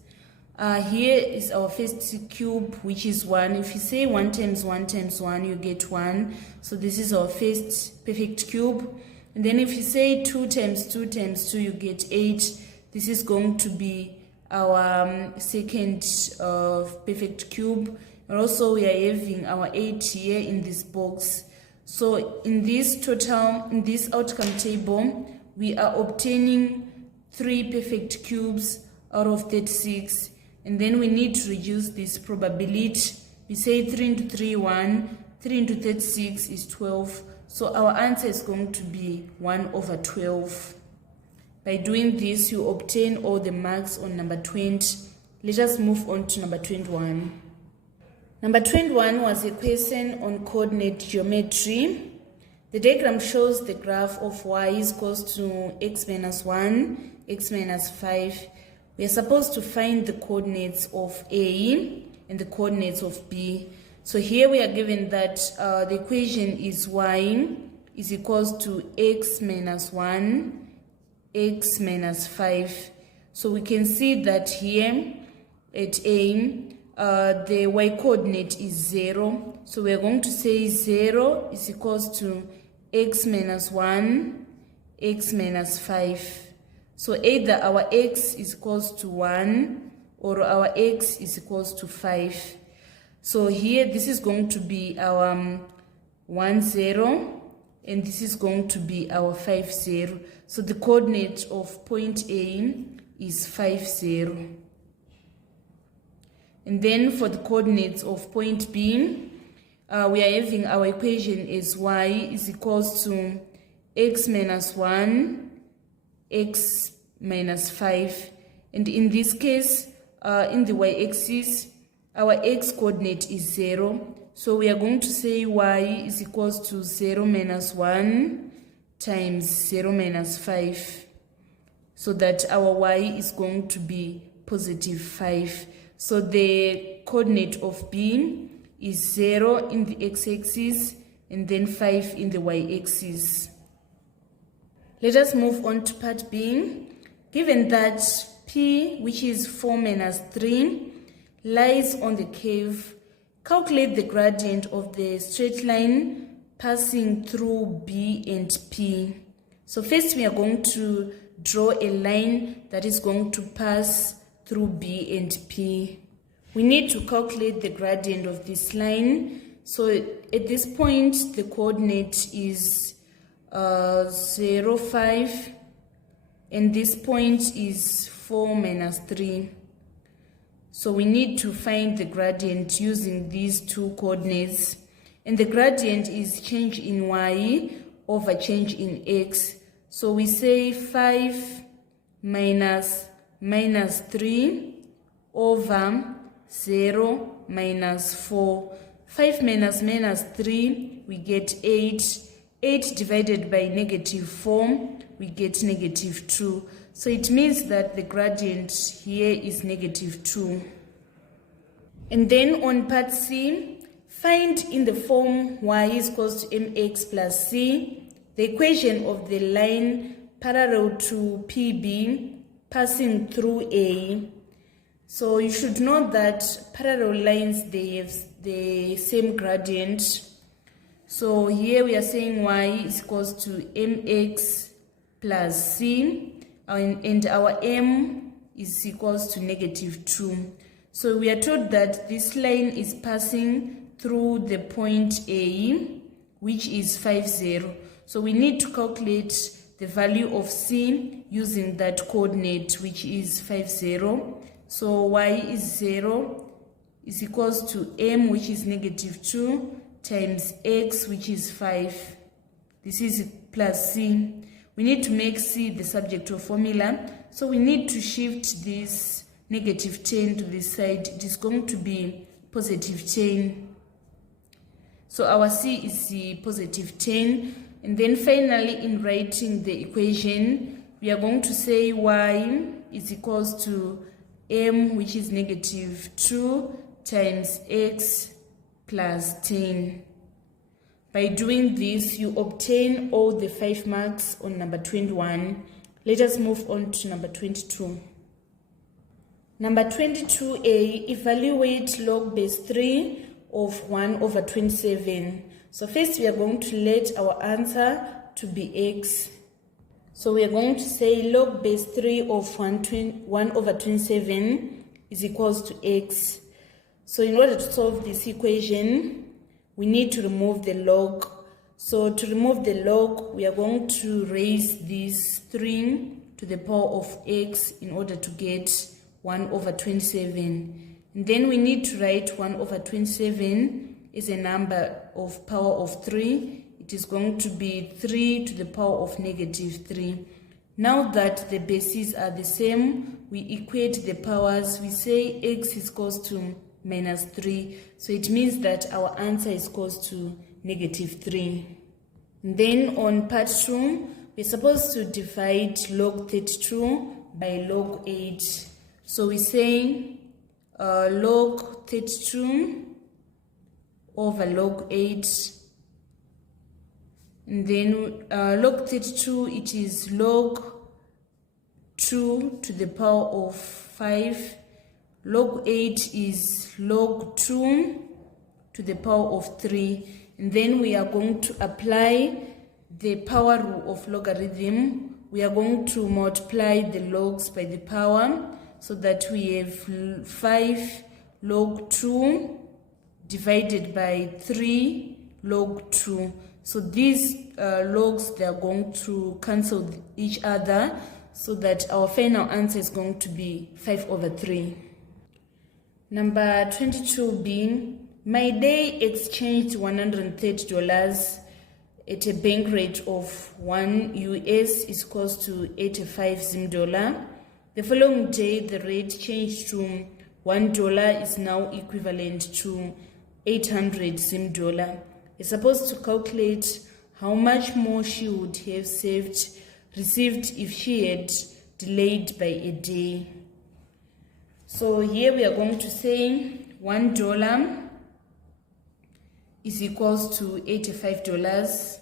Here is our first cube, which is 1. If you say 1 times 1 times 1, you get 1. So this is our first perfect cube. And then if you say 2 times 2 times 2, you get 8. This is going to be our second perfect cube. And also we are having our 8 here in this box. So in this outcome table, we are obtaining 3 perfect cubes out of 36. And then we need to reduce this probability. We say 3 into 3, 1. 3 into 36 is 12. So our answer is going to be 1 over 12. By doing this, you obtain all the marks on number 20. Let us move on to number 21. Number 21 was a question on coordinate geometry. The diagram shows the graph of y is equals to x minus 1, x minus 5. We are supposed to find the coordinates of A and the coordinates of B. So here we are given that the equation is y is equals to x minus 1, x minus 5. So we can see that here at A, the y coordinate is 0. So we are going to say 0 is equals to x minus 1, x minus 5. So either our x is equals to 1 or our x is equals to 5. So here this is going to be our 1, 0, and this is going to be our 5, 0. So the coordinate of point A is 5, 0. And then for the coordinates of point B, we are having our equation as y is equals to x minus 1, x minus 5. And in this case, in the y-axis, our x coordinate is 0. So we are going to say y is equals to 0 minus 1 times 0 minus 5. So that our y is going to be positive 5. So the coordinate of B is 0 in the x-axis and then 5 in the y-axis. Let us move on to part B. Given that P, which is 4 minus 3, lies on the curve, calculate the gradient of the straight line passing through B and P. So first we are going to draw a line that is going to pass through B and P. We need to calculate the gradient of this line. So at this point, the coordinate is 0, 5, and this point is 4 minus 3. So we need to find the gradient using these two coordinates. And the gradient is change in y over change in x. So we say 5 minus 3 over 0 minus 4. 5 minus 3, we get 8. 8 divided by negative 4, we get negative 2. So it means that the gradient here is negative 2. And then on part C, find in the form y is equals to mx plus c the equation of the line parallel to PB passing through A. So you should know that parallel lines, they have the same gradient. So here we are saying y is equals to mx plus c, and our m is equals to negative 2. So we are told that this line is passing through the point A, which is 5, 0. So we need to calculate the value of c using that coordinate, which is 5, 0. So y is 0 is equals to m, which is negative 2, times x, which is 5. This is plus c. We need to make c the subject of formula. So we need to shift this negative 10 to this side. It is going to be positive 10. So our c is the positive 10. And then finally, in writing the equation, we are going to say y is equals to m, which is negative 2, times x plus 10. By doing this, you obtain all the 5 marks on number 21. Let us move on to number 22. Number 22a, evaluate log base 3 of 1 over 27. So first we are going to let our answer to be x. So we are going to say log base 3 of 1 over 27 is equals to x. So in order to solve this equation, we need to remove the log. So to remove the log, we are going to raise this 3 to the power of x in order to get 1 over 27. And then we need to write 1 over 27 as a number of power of 3. It is going to be 3 to the power of negative 3. Now that the bases are the same, we equate the powers. We say x is equals to minus 3. So it means that our answer is equals to negative 3. And then on part 2, we're supposed to divide log 32 by log 8. So we say log 32 over log 8. And then log 32, it is log 2 to the power of 5. Log 8 is log 2 to the power of 3. And then we are going to apply the power rule of logarithm. We are going to multiply the logs by the power so that we have 5 log 2 divided by 3 log 2. So these logs, they are going to cancel each other so that our final answer is going to be 5 over 3. Number 22b, my day exchanged $130 at a bank rate of 1 US is equals to 85 Zim dollar. The following day, the rate changed to $1 is now equivalent to 800 Zim dollar. Is supposed to calculate how much more she would have received if she had delayed by a day. So here we are going to say $1 is equals to $85.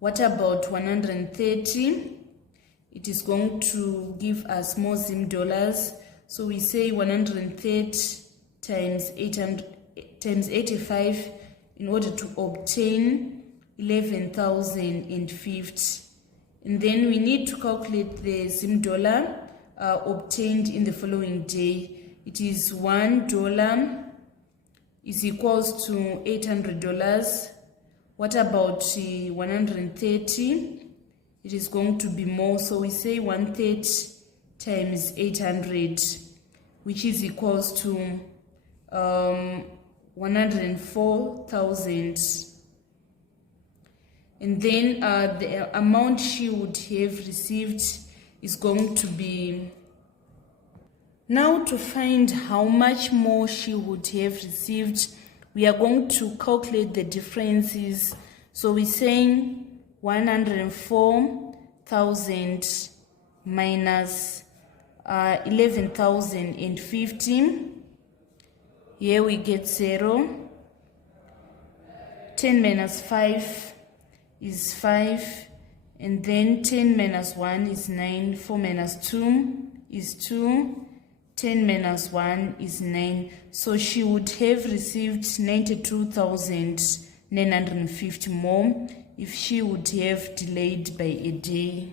What about 130? It is going to give us more Zim dollars. So we say 130 times 85 in order to obtain 11,050. And then we need to calculate the Zim dollar obtained in the following day. It is $1 is equals to $800. What about 130? It is going to be more, so we say 130 times 800, which is equals to 104,000. And then the amount she would have received is going to be, now to find how much more she would have received, we are going to calculate the differences. So we're saying 104,000 minus 11,050. Here we get 0. 10 minus 5 is 5. And then 10 minus 1 is 9. 4 minus 2 is 2. 10 minus 1 is 9. So she would have received 92,950 more if she would have delayed by a day.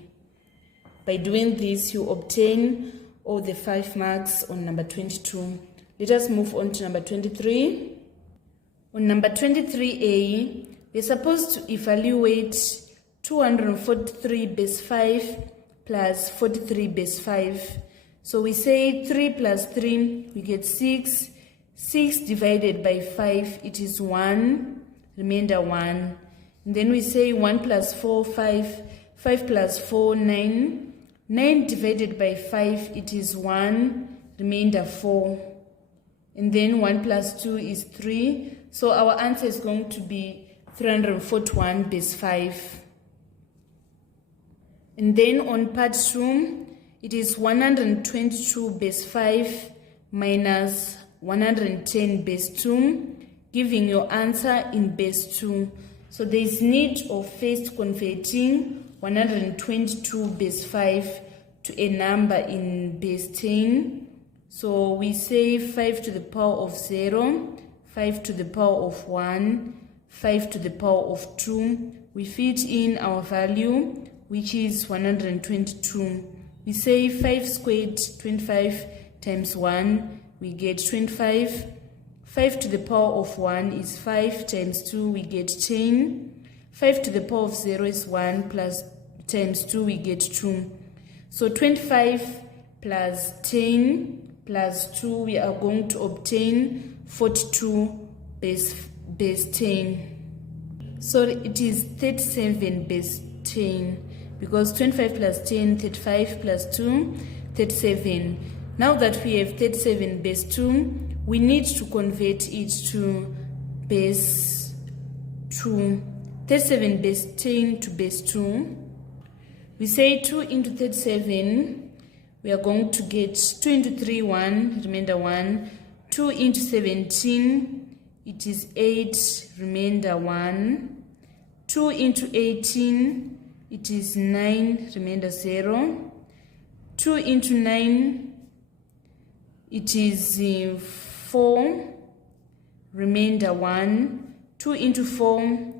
By doing this, you obtain all the 5 marks on number 22. Let us move on to number 23. On number 23a, we're supposed to evaluate 243 base 5 plus 43 base 5. So we say 3 plus 3, we get 6. 6 divided by 5, it is 1, remainder 1. And then we say 1 plus 4, 5. 5 plus 4, 9. 9 divided by 5, it is 1, remainder 4. And then 1 plus 2 is 3. So our answer is going to be 341 base 5. And then on part 2, it is 122 base 5 minus 110 base 2, giving your answer in base 2. So there is need of first converting 122 base 5 to a number in base 10. So we say 5 to the power of 0, 5 to the power of 1, 5 to the power of 2. We fit in our value, which is 122. We say 5 squared, 25 times 1, we get 25. 5 to the power of 1 is 5 times 2, we get 10. 5 to the power of 0 is 1 plus times 2, we get 2. So 25 plus 10 plus 2, we are going to obtain 42 base 10. So it is 37 base 10. because 25 plus 10, 35 plus 2, 37. Now that we have 37 base 2, we need to convert it to base 2. 37 base 10 to base 2. We say 2 into 37, we are going to get 2 into 3, 1, remainder 1. 2 into 17, it is 8, remainder 1. 2 into 18, it is 9, remainder 0. 2 into 9, it is 4, remainder 1. 2 into 4,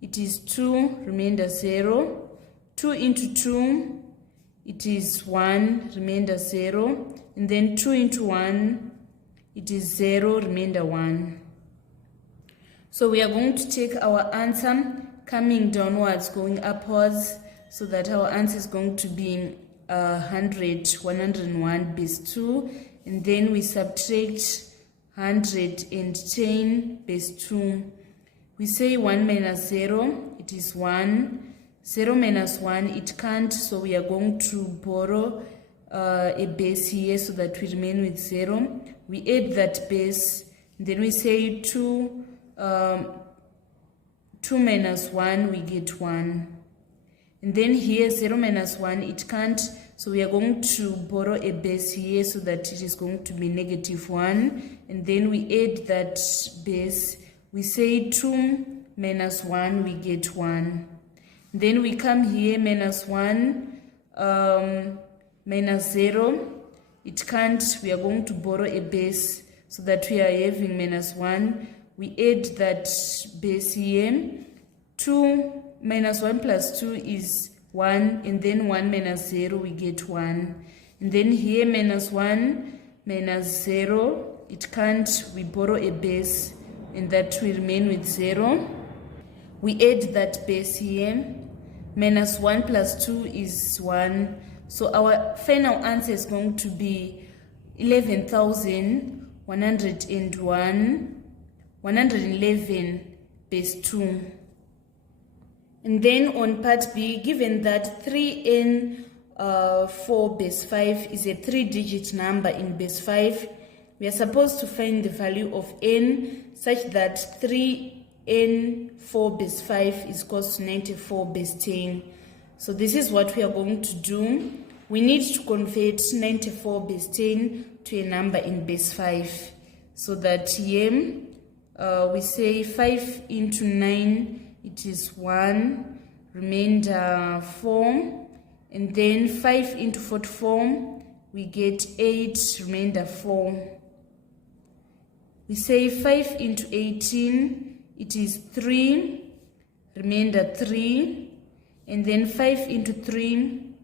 it is 2, remainder 0. 2 into 2, it is 1, remainder 0. And then 2 into 1, it is 0, remainder 1. So we are going to take our answer coming downwards, going upwards, so that our answer is going to be 101 base 2. And then we subtract 110 base 2. We say 1 minus 0, it is 1. 0 minus 1, it can't, so we are going to borrow a base here so that we remain with 0. We add that base, then we say 2 minus 1, we get 1. And then here 0 minus 1, it can't, so we are going to borrow a base here so that it is going to be negative 1. And then we add that base, we say 2 minus 1, we get 1. Then we come here, minus 1, minus 0, it can't, we are going to borrow a base so that we are having minus 1. We add that base here, 2 minus 1 plus 2 is 1, and then 1 minus 0, we get 1. And then here, minus 1, minus 0, it can't, we borrow a base, and that we remain with 0. We add that base here, minus 1 plus 2 is 1. So our final answer is going to be 111 base 2. And then on part B, given that 3n 4 base 5 is a 3-digit number in base 5, we are supposed to find the value of n such that 3n 4 base 5 is equals to 94 base 10. So this is what we are going to do. We need to convert 94 base 10 to a number in base 5. So that here we say 5 into 9, it is 1, remainder 4. And then 5 into 44, we get 8, remainder 4. We say 5 into 18, it is 3, remainder 3. And then 5 into 3,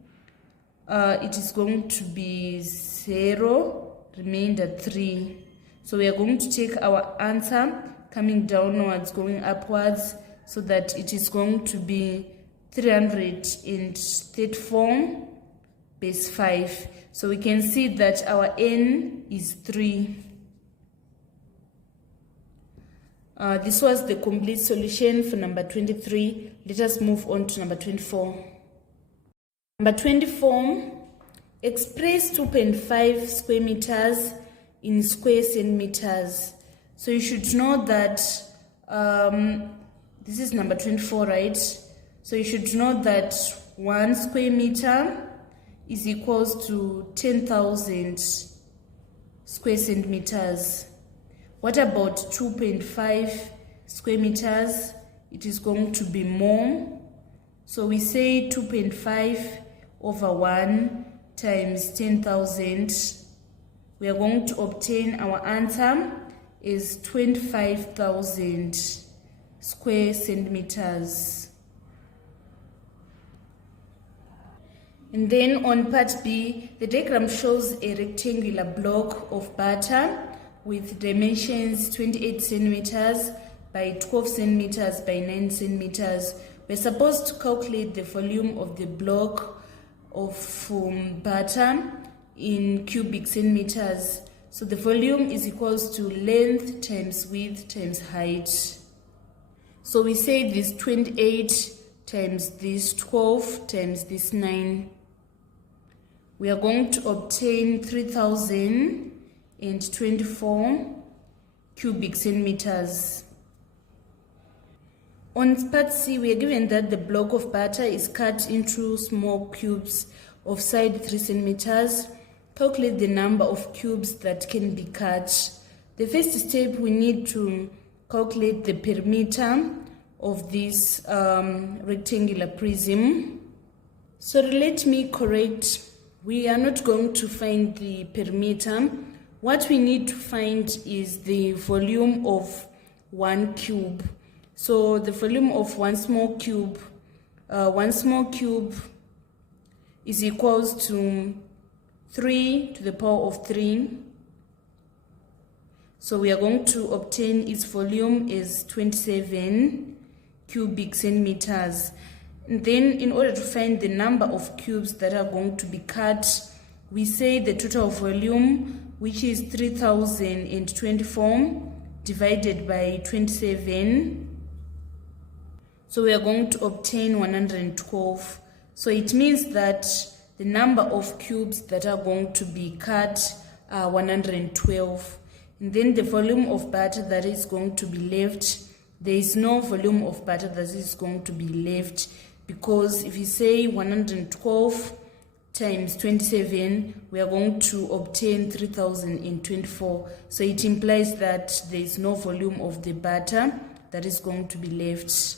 it is going to be 0, remainder 3. So we are going to take our answer coming downwards, going upwards, so that it is going to be 334 base 5. So we can see that our n is 3. This was the complete solution for number 23. Let us move on to number 24. Number 24, express 2.5 square meters in square centimeters. So you should know that this is number 24, right? So you should know that 1 square meter is equals to 10,000 square centimeters. What about 2.5 square meters? It is going to be more. So we say 2.5 over 1 times 10,000. We are going to obtain our answer is 25,000 square centimeters. And then on part B, the diagram shows a rectangular block of butter with dimensions 28 centimeters by 12 centimeters by 9 centimeters. We're supposed to calculate the volume of the block of butter in cubic centimeters. So the volume is equals to length times width times height. So we say this 28 times this 12 times this 9. We are going to obtain 3024 cubic centimeters. On part C, we are given that the block of butter is cut into small cubes of side 3 centimeters. Calculate the number of cubes that can be cut. The first step, we need to calculate the perimeter of this rectangular prism. So let me correct. We are not going to find the perimeter. What we need to find is the volume of one cube. So the volume of one small cube is equals to 3 to the power of 3. So we are going to obtain its volume is 27 cubic centimeters. And then in order to find the number of cubes that are going to be cut, we say the total volume, which is 3024 divided by 27. So we are going to obtain 112. So it means that the number of cubes that are going to be cut are 112. And then the volume of butter that is going to be left, there is no volume of butter that is going to be left, because if you say 112 times 27, we are going to obtain 3024. So it implies that there is no volume of the butter that is going to be left.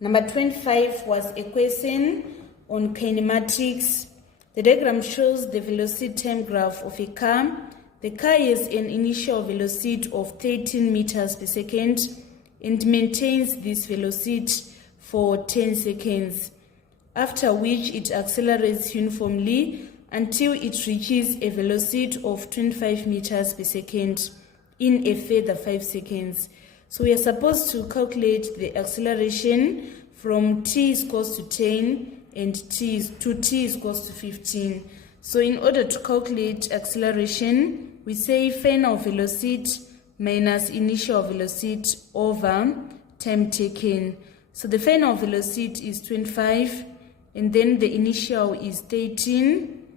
Number 25 was a question on kinematics. The diagram shows the velocity time graph of a car. The car has an initial velocity of 13 meters per second and maintains this velocity for 10 seconds, after which it accelerates uniformly until it reaches a velocity of 25 meters per second in a further 5 seconds. So we are supposed to calculate the acceleration from t is equals to 10 and t is equals to 15. So in order to calculate acceleration, we say final velocity minus initial velocity over time taken. So the final velocity is 25 and then the initial is 13.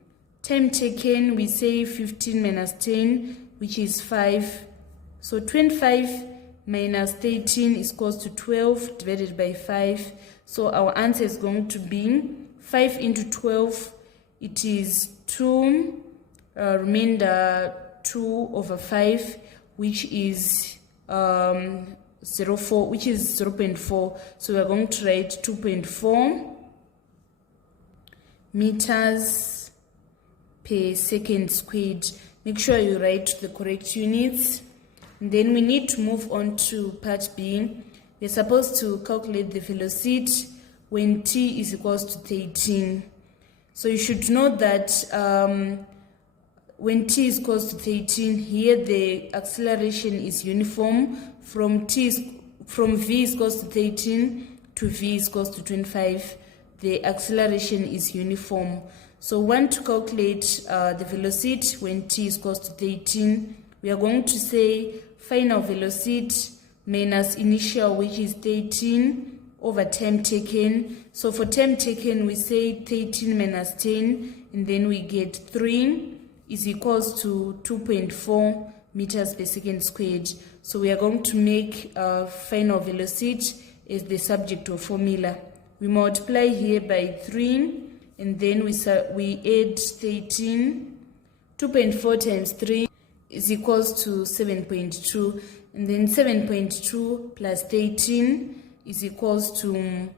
Time taken, we say 15 minus 10, which is 5. So 25 minus 13 is equals to 12 divided by 5. So our answer is going to be 5 into 12. It is 2, remainder 2 over 5, which is 0.4. So we are going to write 2.4 meters per second squared. Make sure you write the correct units. And then we need to move on to part B. We are supposed to calculate the velocity when t is equals to 13. So you should know that when t is equals to 13, here the acceleration is uniform from v is equals to 13 to v is equals to 25. The acceleration is uniform. So we want to calculate the velocity when t is equals to 13. We are going to say final velocity minus initial, which is 13, over time taken. So for time taken, we say 13 minus 10, and then we get 3 is equals to 2.4 meters per second squared. So we are going to make final velocity as the subject of formula. We multiply here by 3, and then we add 13. 2.4 times 3 is equals to 7.2, and then 7.2 plus 13 is equals to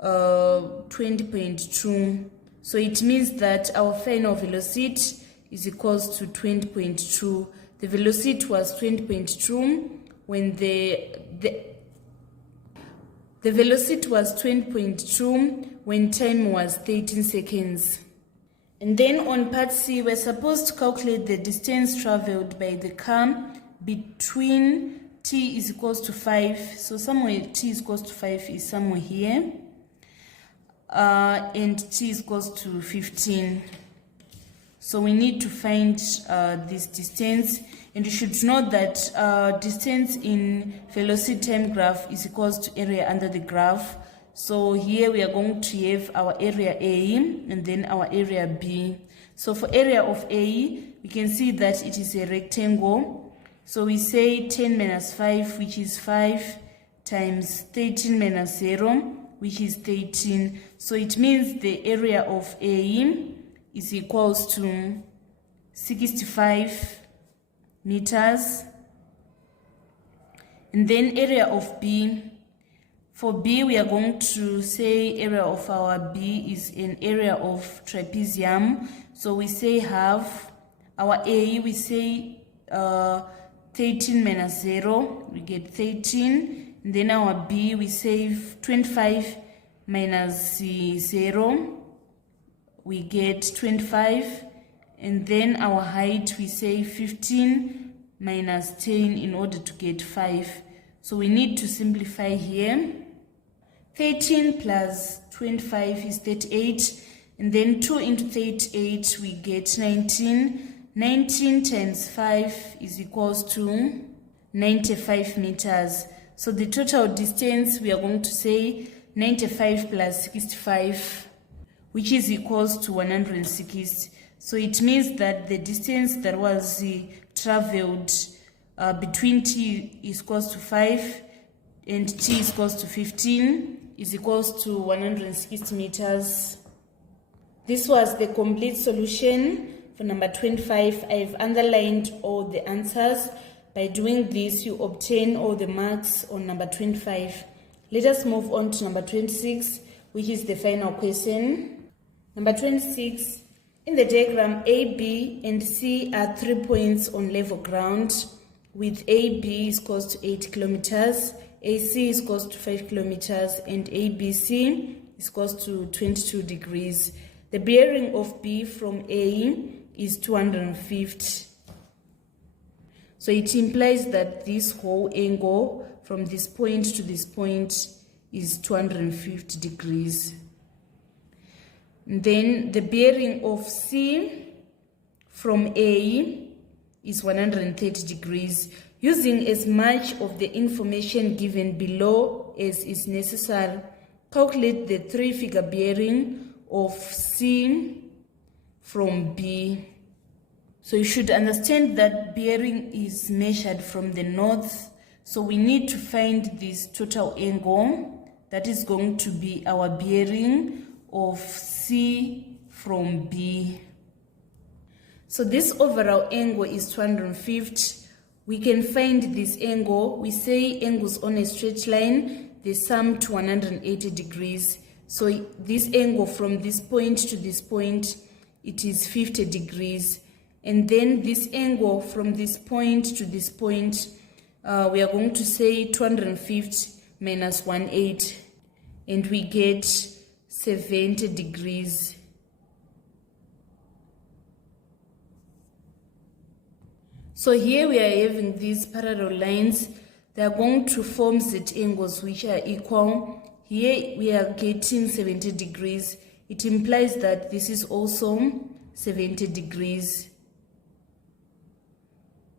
20.2. So it means that our final velocity is equals to 20.2. The velocity was 20.2 when the velocity was 20.2 when time was 13 seconds. And then on part C, we're supposed to calculate the distance traveled by the car between t is equals to 5. So somewhere t is equals to 5 is somewhere here. And t is equals to 15. So we need to find this distance. And you should know that distance in velocity time graph is equals to area under the graph. So here we are going to have our area A and then our area B. So for area of A, we can see that it is a rectangle. So we say 10 minus 5, which is 5, times 13 minus 0, which is 13. So it means the area of A is equals to 65 meters. And then area of B. For B, we are going to say area of our B is an area of trapezium. So we say half. Our A, we say 13 minus 0, we get 13. And then our B, we say 25 minus 0, we get 25. And then our height, we say 15 minus 10 in order to get 5. So we need to simplify here. 13 plus 25 is 38, and then 2 into 38, we get 19. 19 times 5 is equals to 95 meters. So the total distance, we are going to say 95 plus 65, which is equals to 160. So it means that the distance that was traveled between t is equals to 5 and t is equals to 15 is equals to 160 meters. This was the complete solution for number 25. I've underlined all the answers. By doing this, you obtain all the marks on number 25. Let us move on to number 26, which is the final question. Number 26, in the diagram, A, B, and C are 3 points on level ground, with AB is equals to 8 kilometers, AC is equals to 5 kilometers, and ABC is equals to 22 degrees. The bearing of B from A is 250. So it implies that this whole angle from this point to this point is 250 degrees. And then the bearing of C from A is 130 degrees. Using as much of the information given below as is necessary, calculate the 3-figure bearing of C from B. So you should understand that bearing is measured from the north. So we need to find this total angle that is going to be our bearing of C from B. So this overall angle is 250. We can find this angle. We say angles on a straight line, they sum to 180 degrees. So this angle from this point to this point, it is 50 degrees. And then this angle from this point to this point, we are going to say 250 minus 180, and we get 70 degrees. So here we are having these parallel lines. They are going to form Z angles which are equal. Here we are getting 70 degrees. It implies that this is also 70 degrees.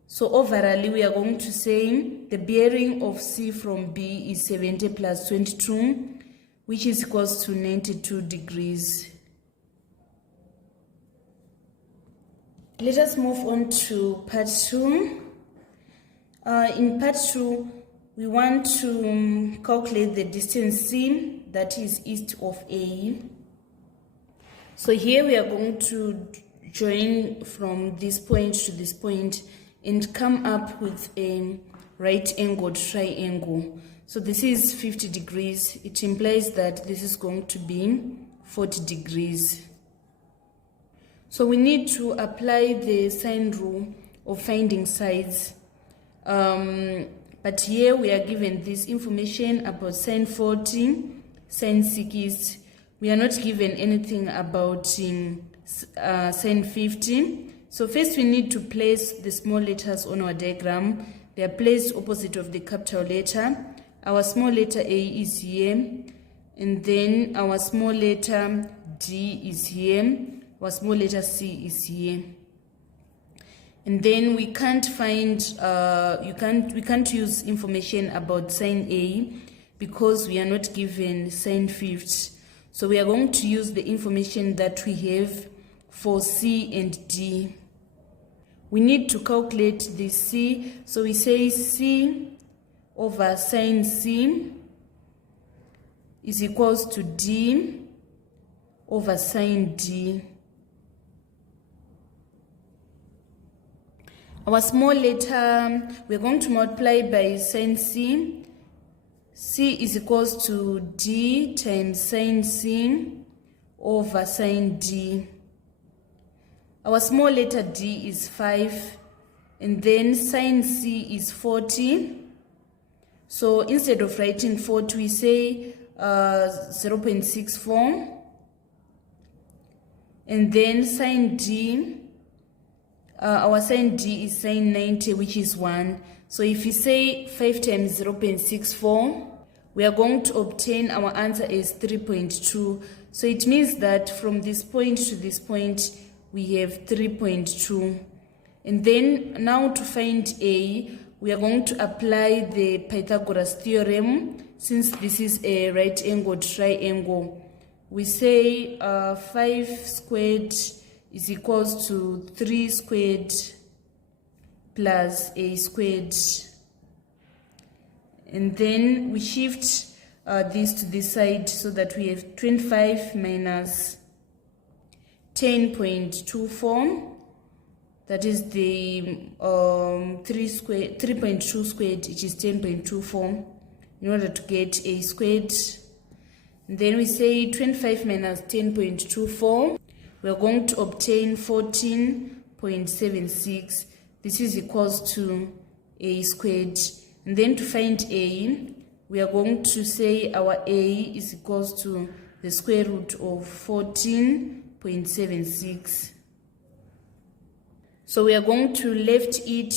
So overall, we are going to say the bearing of C from B is 70 plus 22, which is equals to 92 degrees. Let us move on to part 2. In part 2, we want to calculate the distance C that is east of A. So here we are going to join from this point to this point and come up with a right-angled triangle. So this is 50 degrees. It implies that this is going to be 40 degrees. So we need to apply the sine rule of finding sides. But here we are given this information about sine 40, sine 60. We are not given anything about sine 50. So first we need to place the small letters on our diagram. They are placed opposite of the capital letter. Our small letter A is here, and then our small letter D is here. Our small letter C is here. And then we can't find, we can't use information about sine A because we are not given sine fifth. So we are going to use the information that we have for C and D. We need to calculate the C, so we say C over sine C is equals to D over sine D. Our small letter, we're going to multiply by sine C. C is equals to D times sine C over sine D. Our small letter d is 5, and then sine C is 40. So instead of writing 40, we say 0.64. And then sine D, our sine D is sine 90, which is 1. So if we say 5 times 0.64, we are going to obtain our answer as 3.2. So it means that from this point to this point, we have 3.2. And then now to find A, we are going to apply the Pythagoras theorem. Since this is a right-angled triangle, we say 5 squared is equals to 3 squared plus A squared. And then we shift this to this side so that we have 25 minus 10.24. That is the 3.2 squared, which is 10.24, in order to get A squared. And then we say 25 minus 10.24. We're going to obtain 14.76. This is equals to A squared. And then to find A, we are going to say our A is equals to the square root of 14.76. So we are going to left it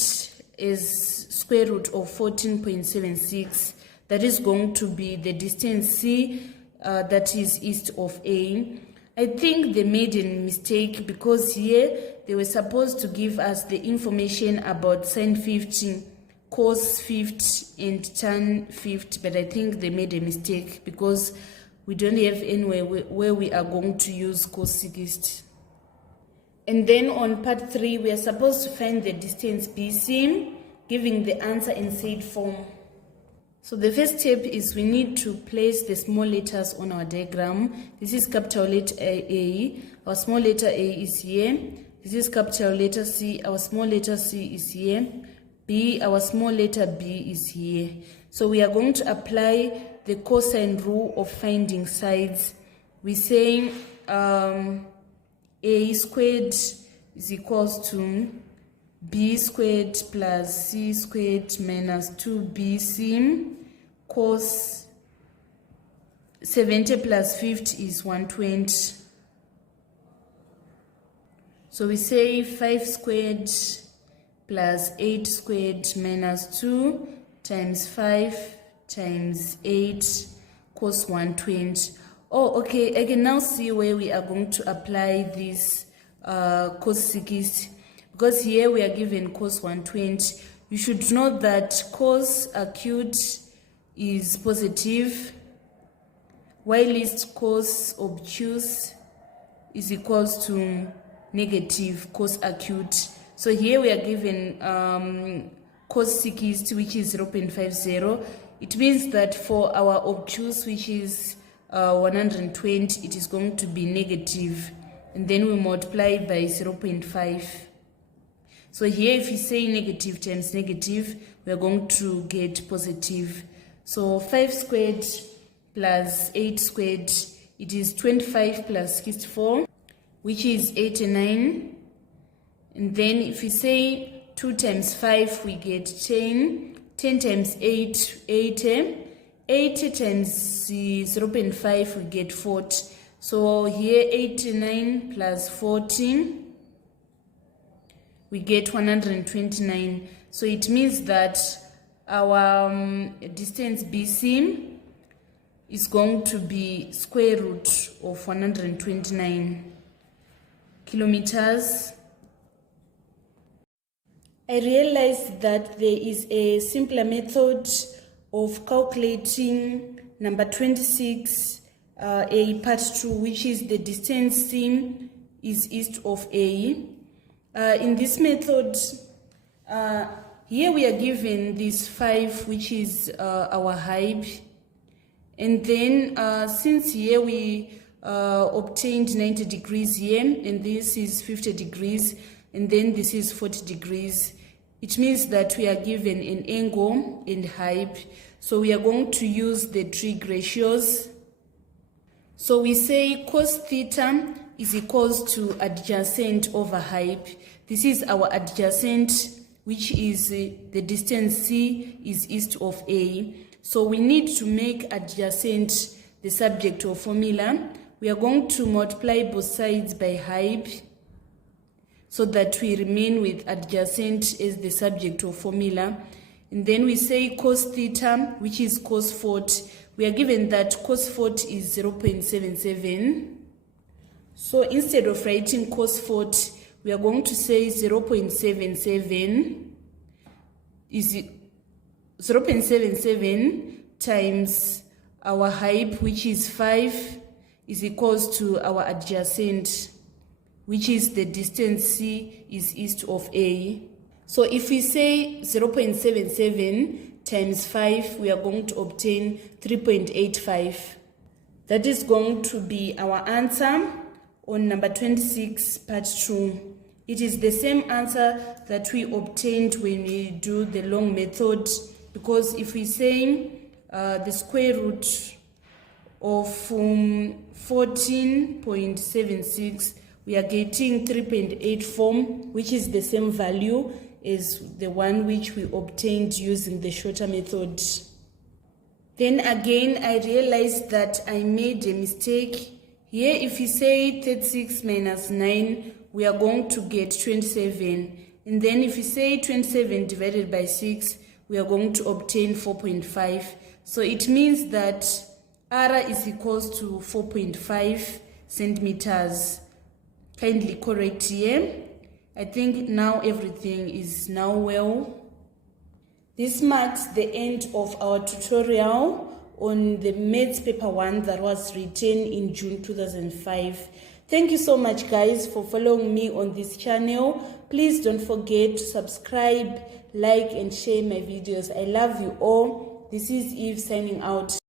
as square root of 14.76. That is going to be the distance C that is east of A. I think they made a mistake because here they were supposed to give us the information about sine 50, cos 50, and tan 50, but I think they made a mistake because we don't have anywhere where we are going to use cos 60. And then on part 3, we are supposed to find the distance BC, giving the answer in said form. So the first step is we need to place the small letters on our diagram. This is capital letter A. Our small letter A is here. This is capital letter C. Our small letter C is here. B, our small letter B is here. So we are going to apply the cosine rule of finding sides. We say A squared is equals to B squared plus C squared minus 2BC cos 70 plus 50 is 120. So we say 5 squared plus 8 squared minus 2 times 5 times 8 cos 120. Oh, okay, I can now see where we are going to apply this cos 60, because here we are given cos 120. You should know that cos acute is positive, whilst cos obtuse is equals to negative cos acute. So here we are given cos 60, which is 0.50. It means that for our obtuse, which is 120, it is going to be negative, and then we multiply by 0.5. So here if you say negative times negative, we are going to get positive. So 5 squared plus 8 squared, it is 25 plus 64, which is 89. And then if we say 2 times 5, we get 10. 10 times 8, 80. 80 times 0.5, we get 40. So here 89 plus 14, we get 129. So it means that our distance BC is going to be square root of 129 kilometers. I realized that there is a simpler method of calculating number 26, A part 2, which is the distance C is east of A. In this method, here we are given this 5, which is our height. And then since here we obtained 90 degrees here, and this is 50 degrees, and then this is 40 degrees, it means that we are given an angle and height. So we are going to use the trig ratios. So we say cos theta is equals to adjacent over height. This is our adjacent, which is the distance C is east of A. So we need to make adjacent the subject of formula. We are going to multiply both sides by height so that we remain with adjacent as the subject of formula. And then we say cos theta, which is cos 40. We are given that cos 40 is 0.77. So instead of writing cos 40, we are going to say 0.77 is 0.77 times our height, which is 5, is equals to our adjacent, which is the distance C is east of A. So if we say 0.77 times 5, we are going to obtain 3.85. That is going to be our answer on number 26, part 2. It is the same answer that we obtained when we do the long method, because if we say the square root of 14.76, we are getting 3.84, which is the same value as the one which we obtained using the shorter method. Then again, I realized that I made a mistake. Here, if you say 36 minus 9, we are going to get 27. And then if you say 27 divided by 6, we are going to obtain 4.5. So it means that R is equals to 4.5 centimeters. Kindly correct here. I think now everything is now well. This marks the end of our tutorial on the Maths Paper 1 that was written in June 2005. Thank you so much, guys, for following me on this channel. Please don't forget to subscribe, like, and share my videos. I love you all. This is Eve signing out.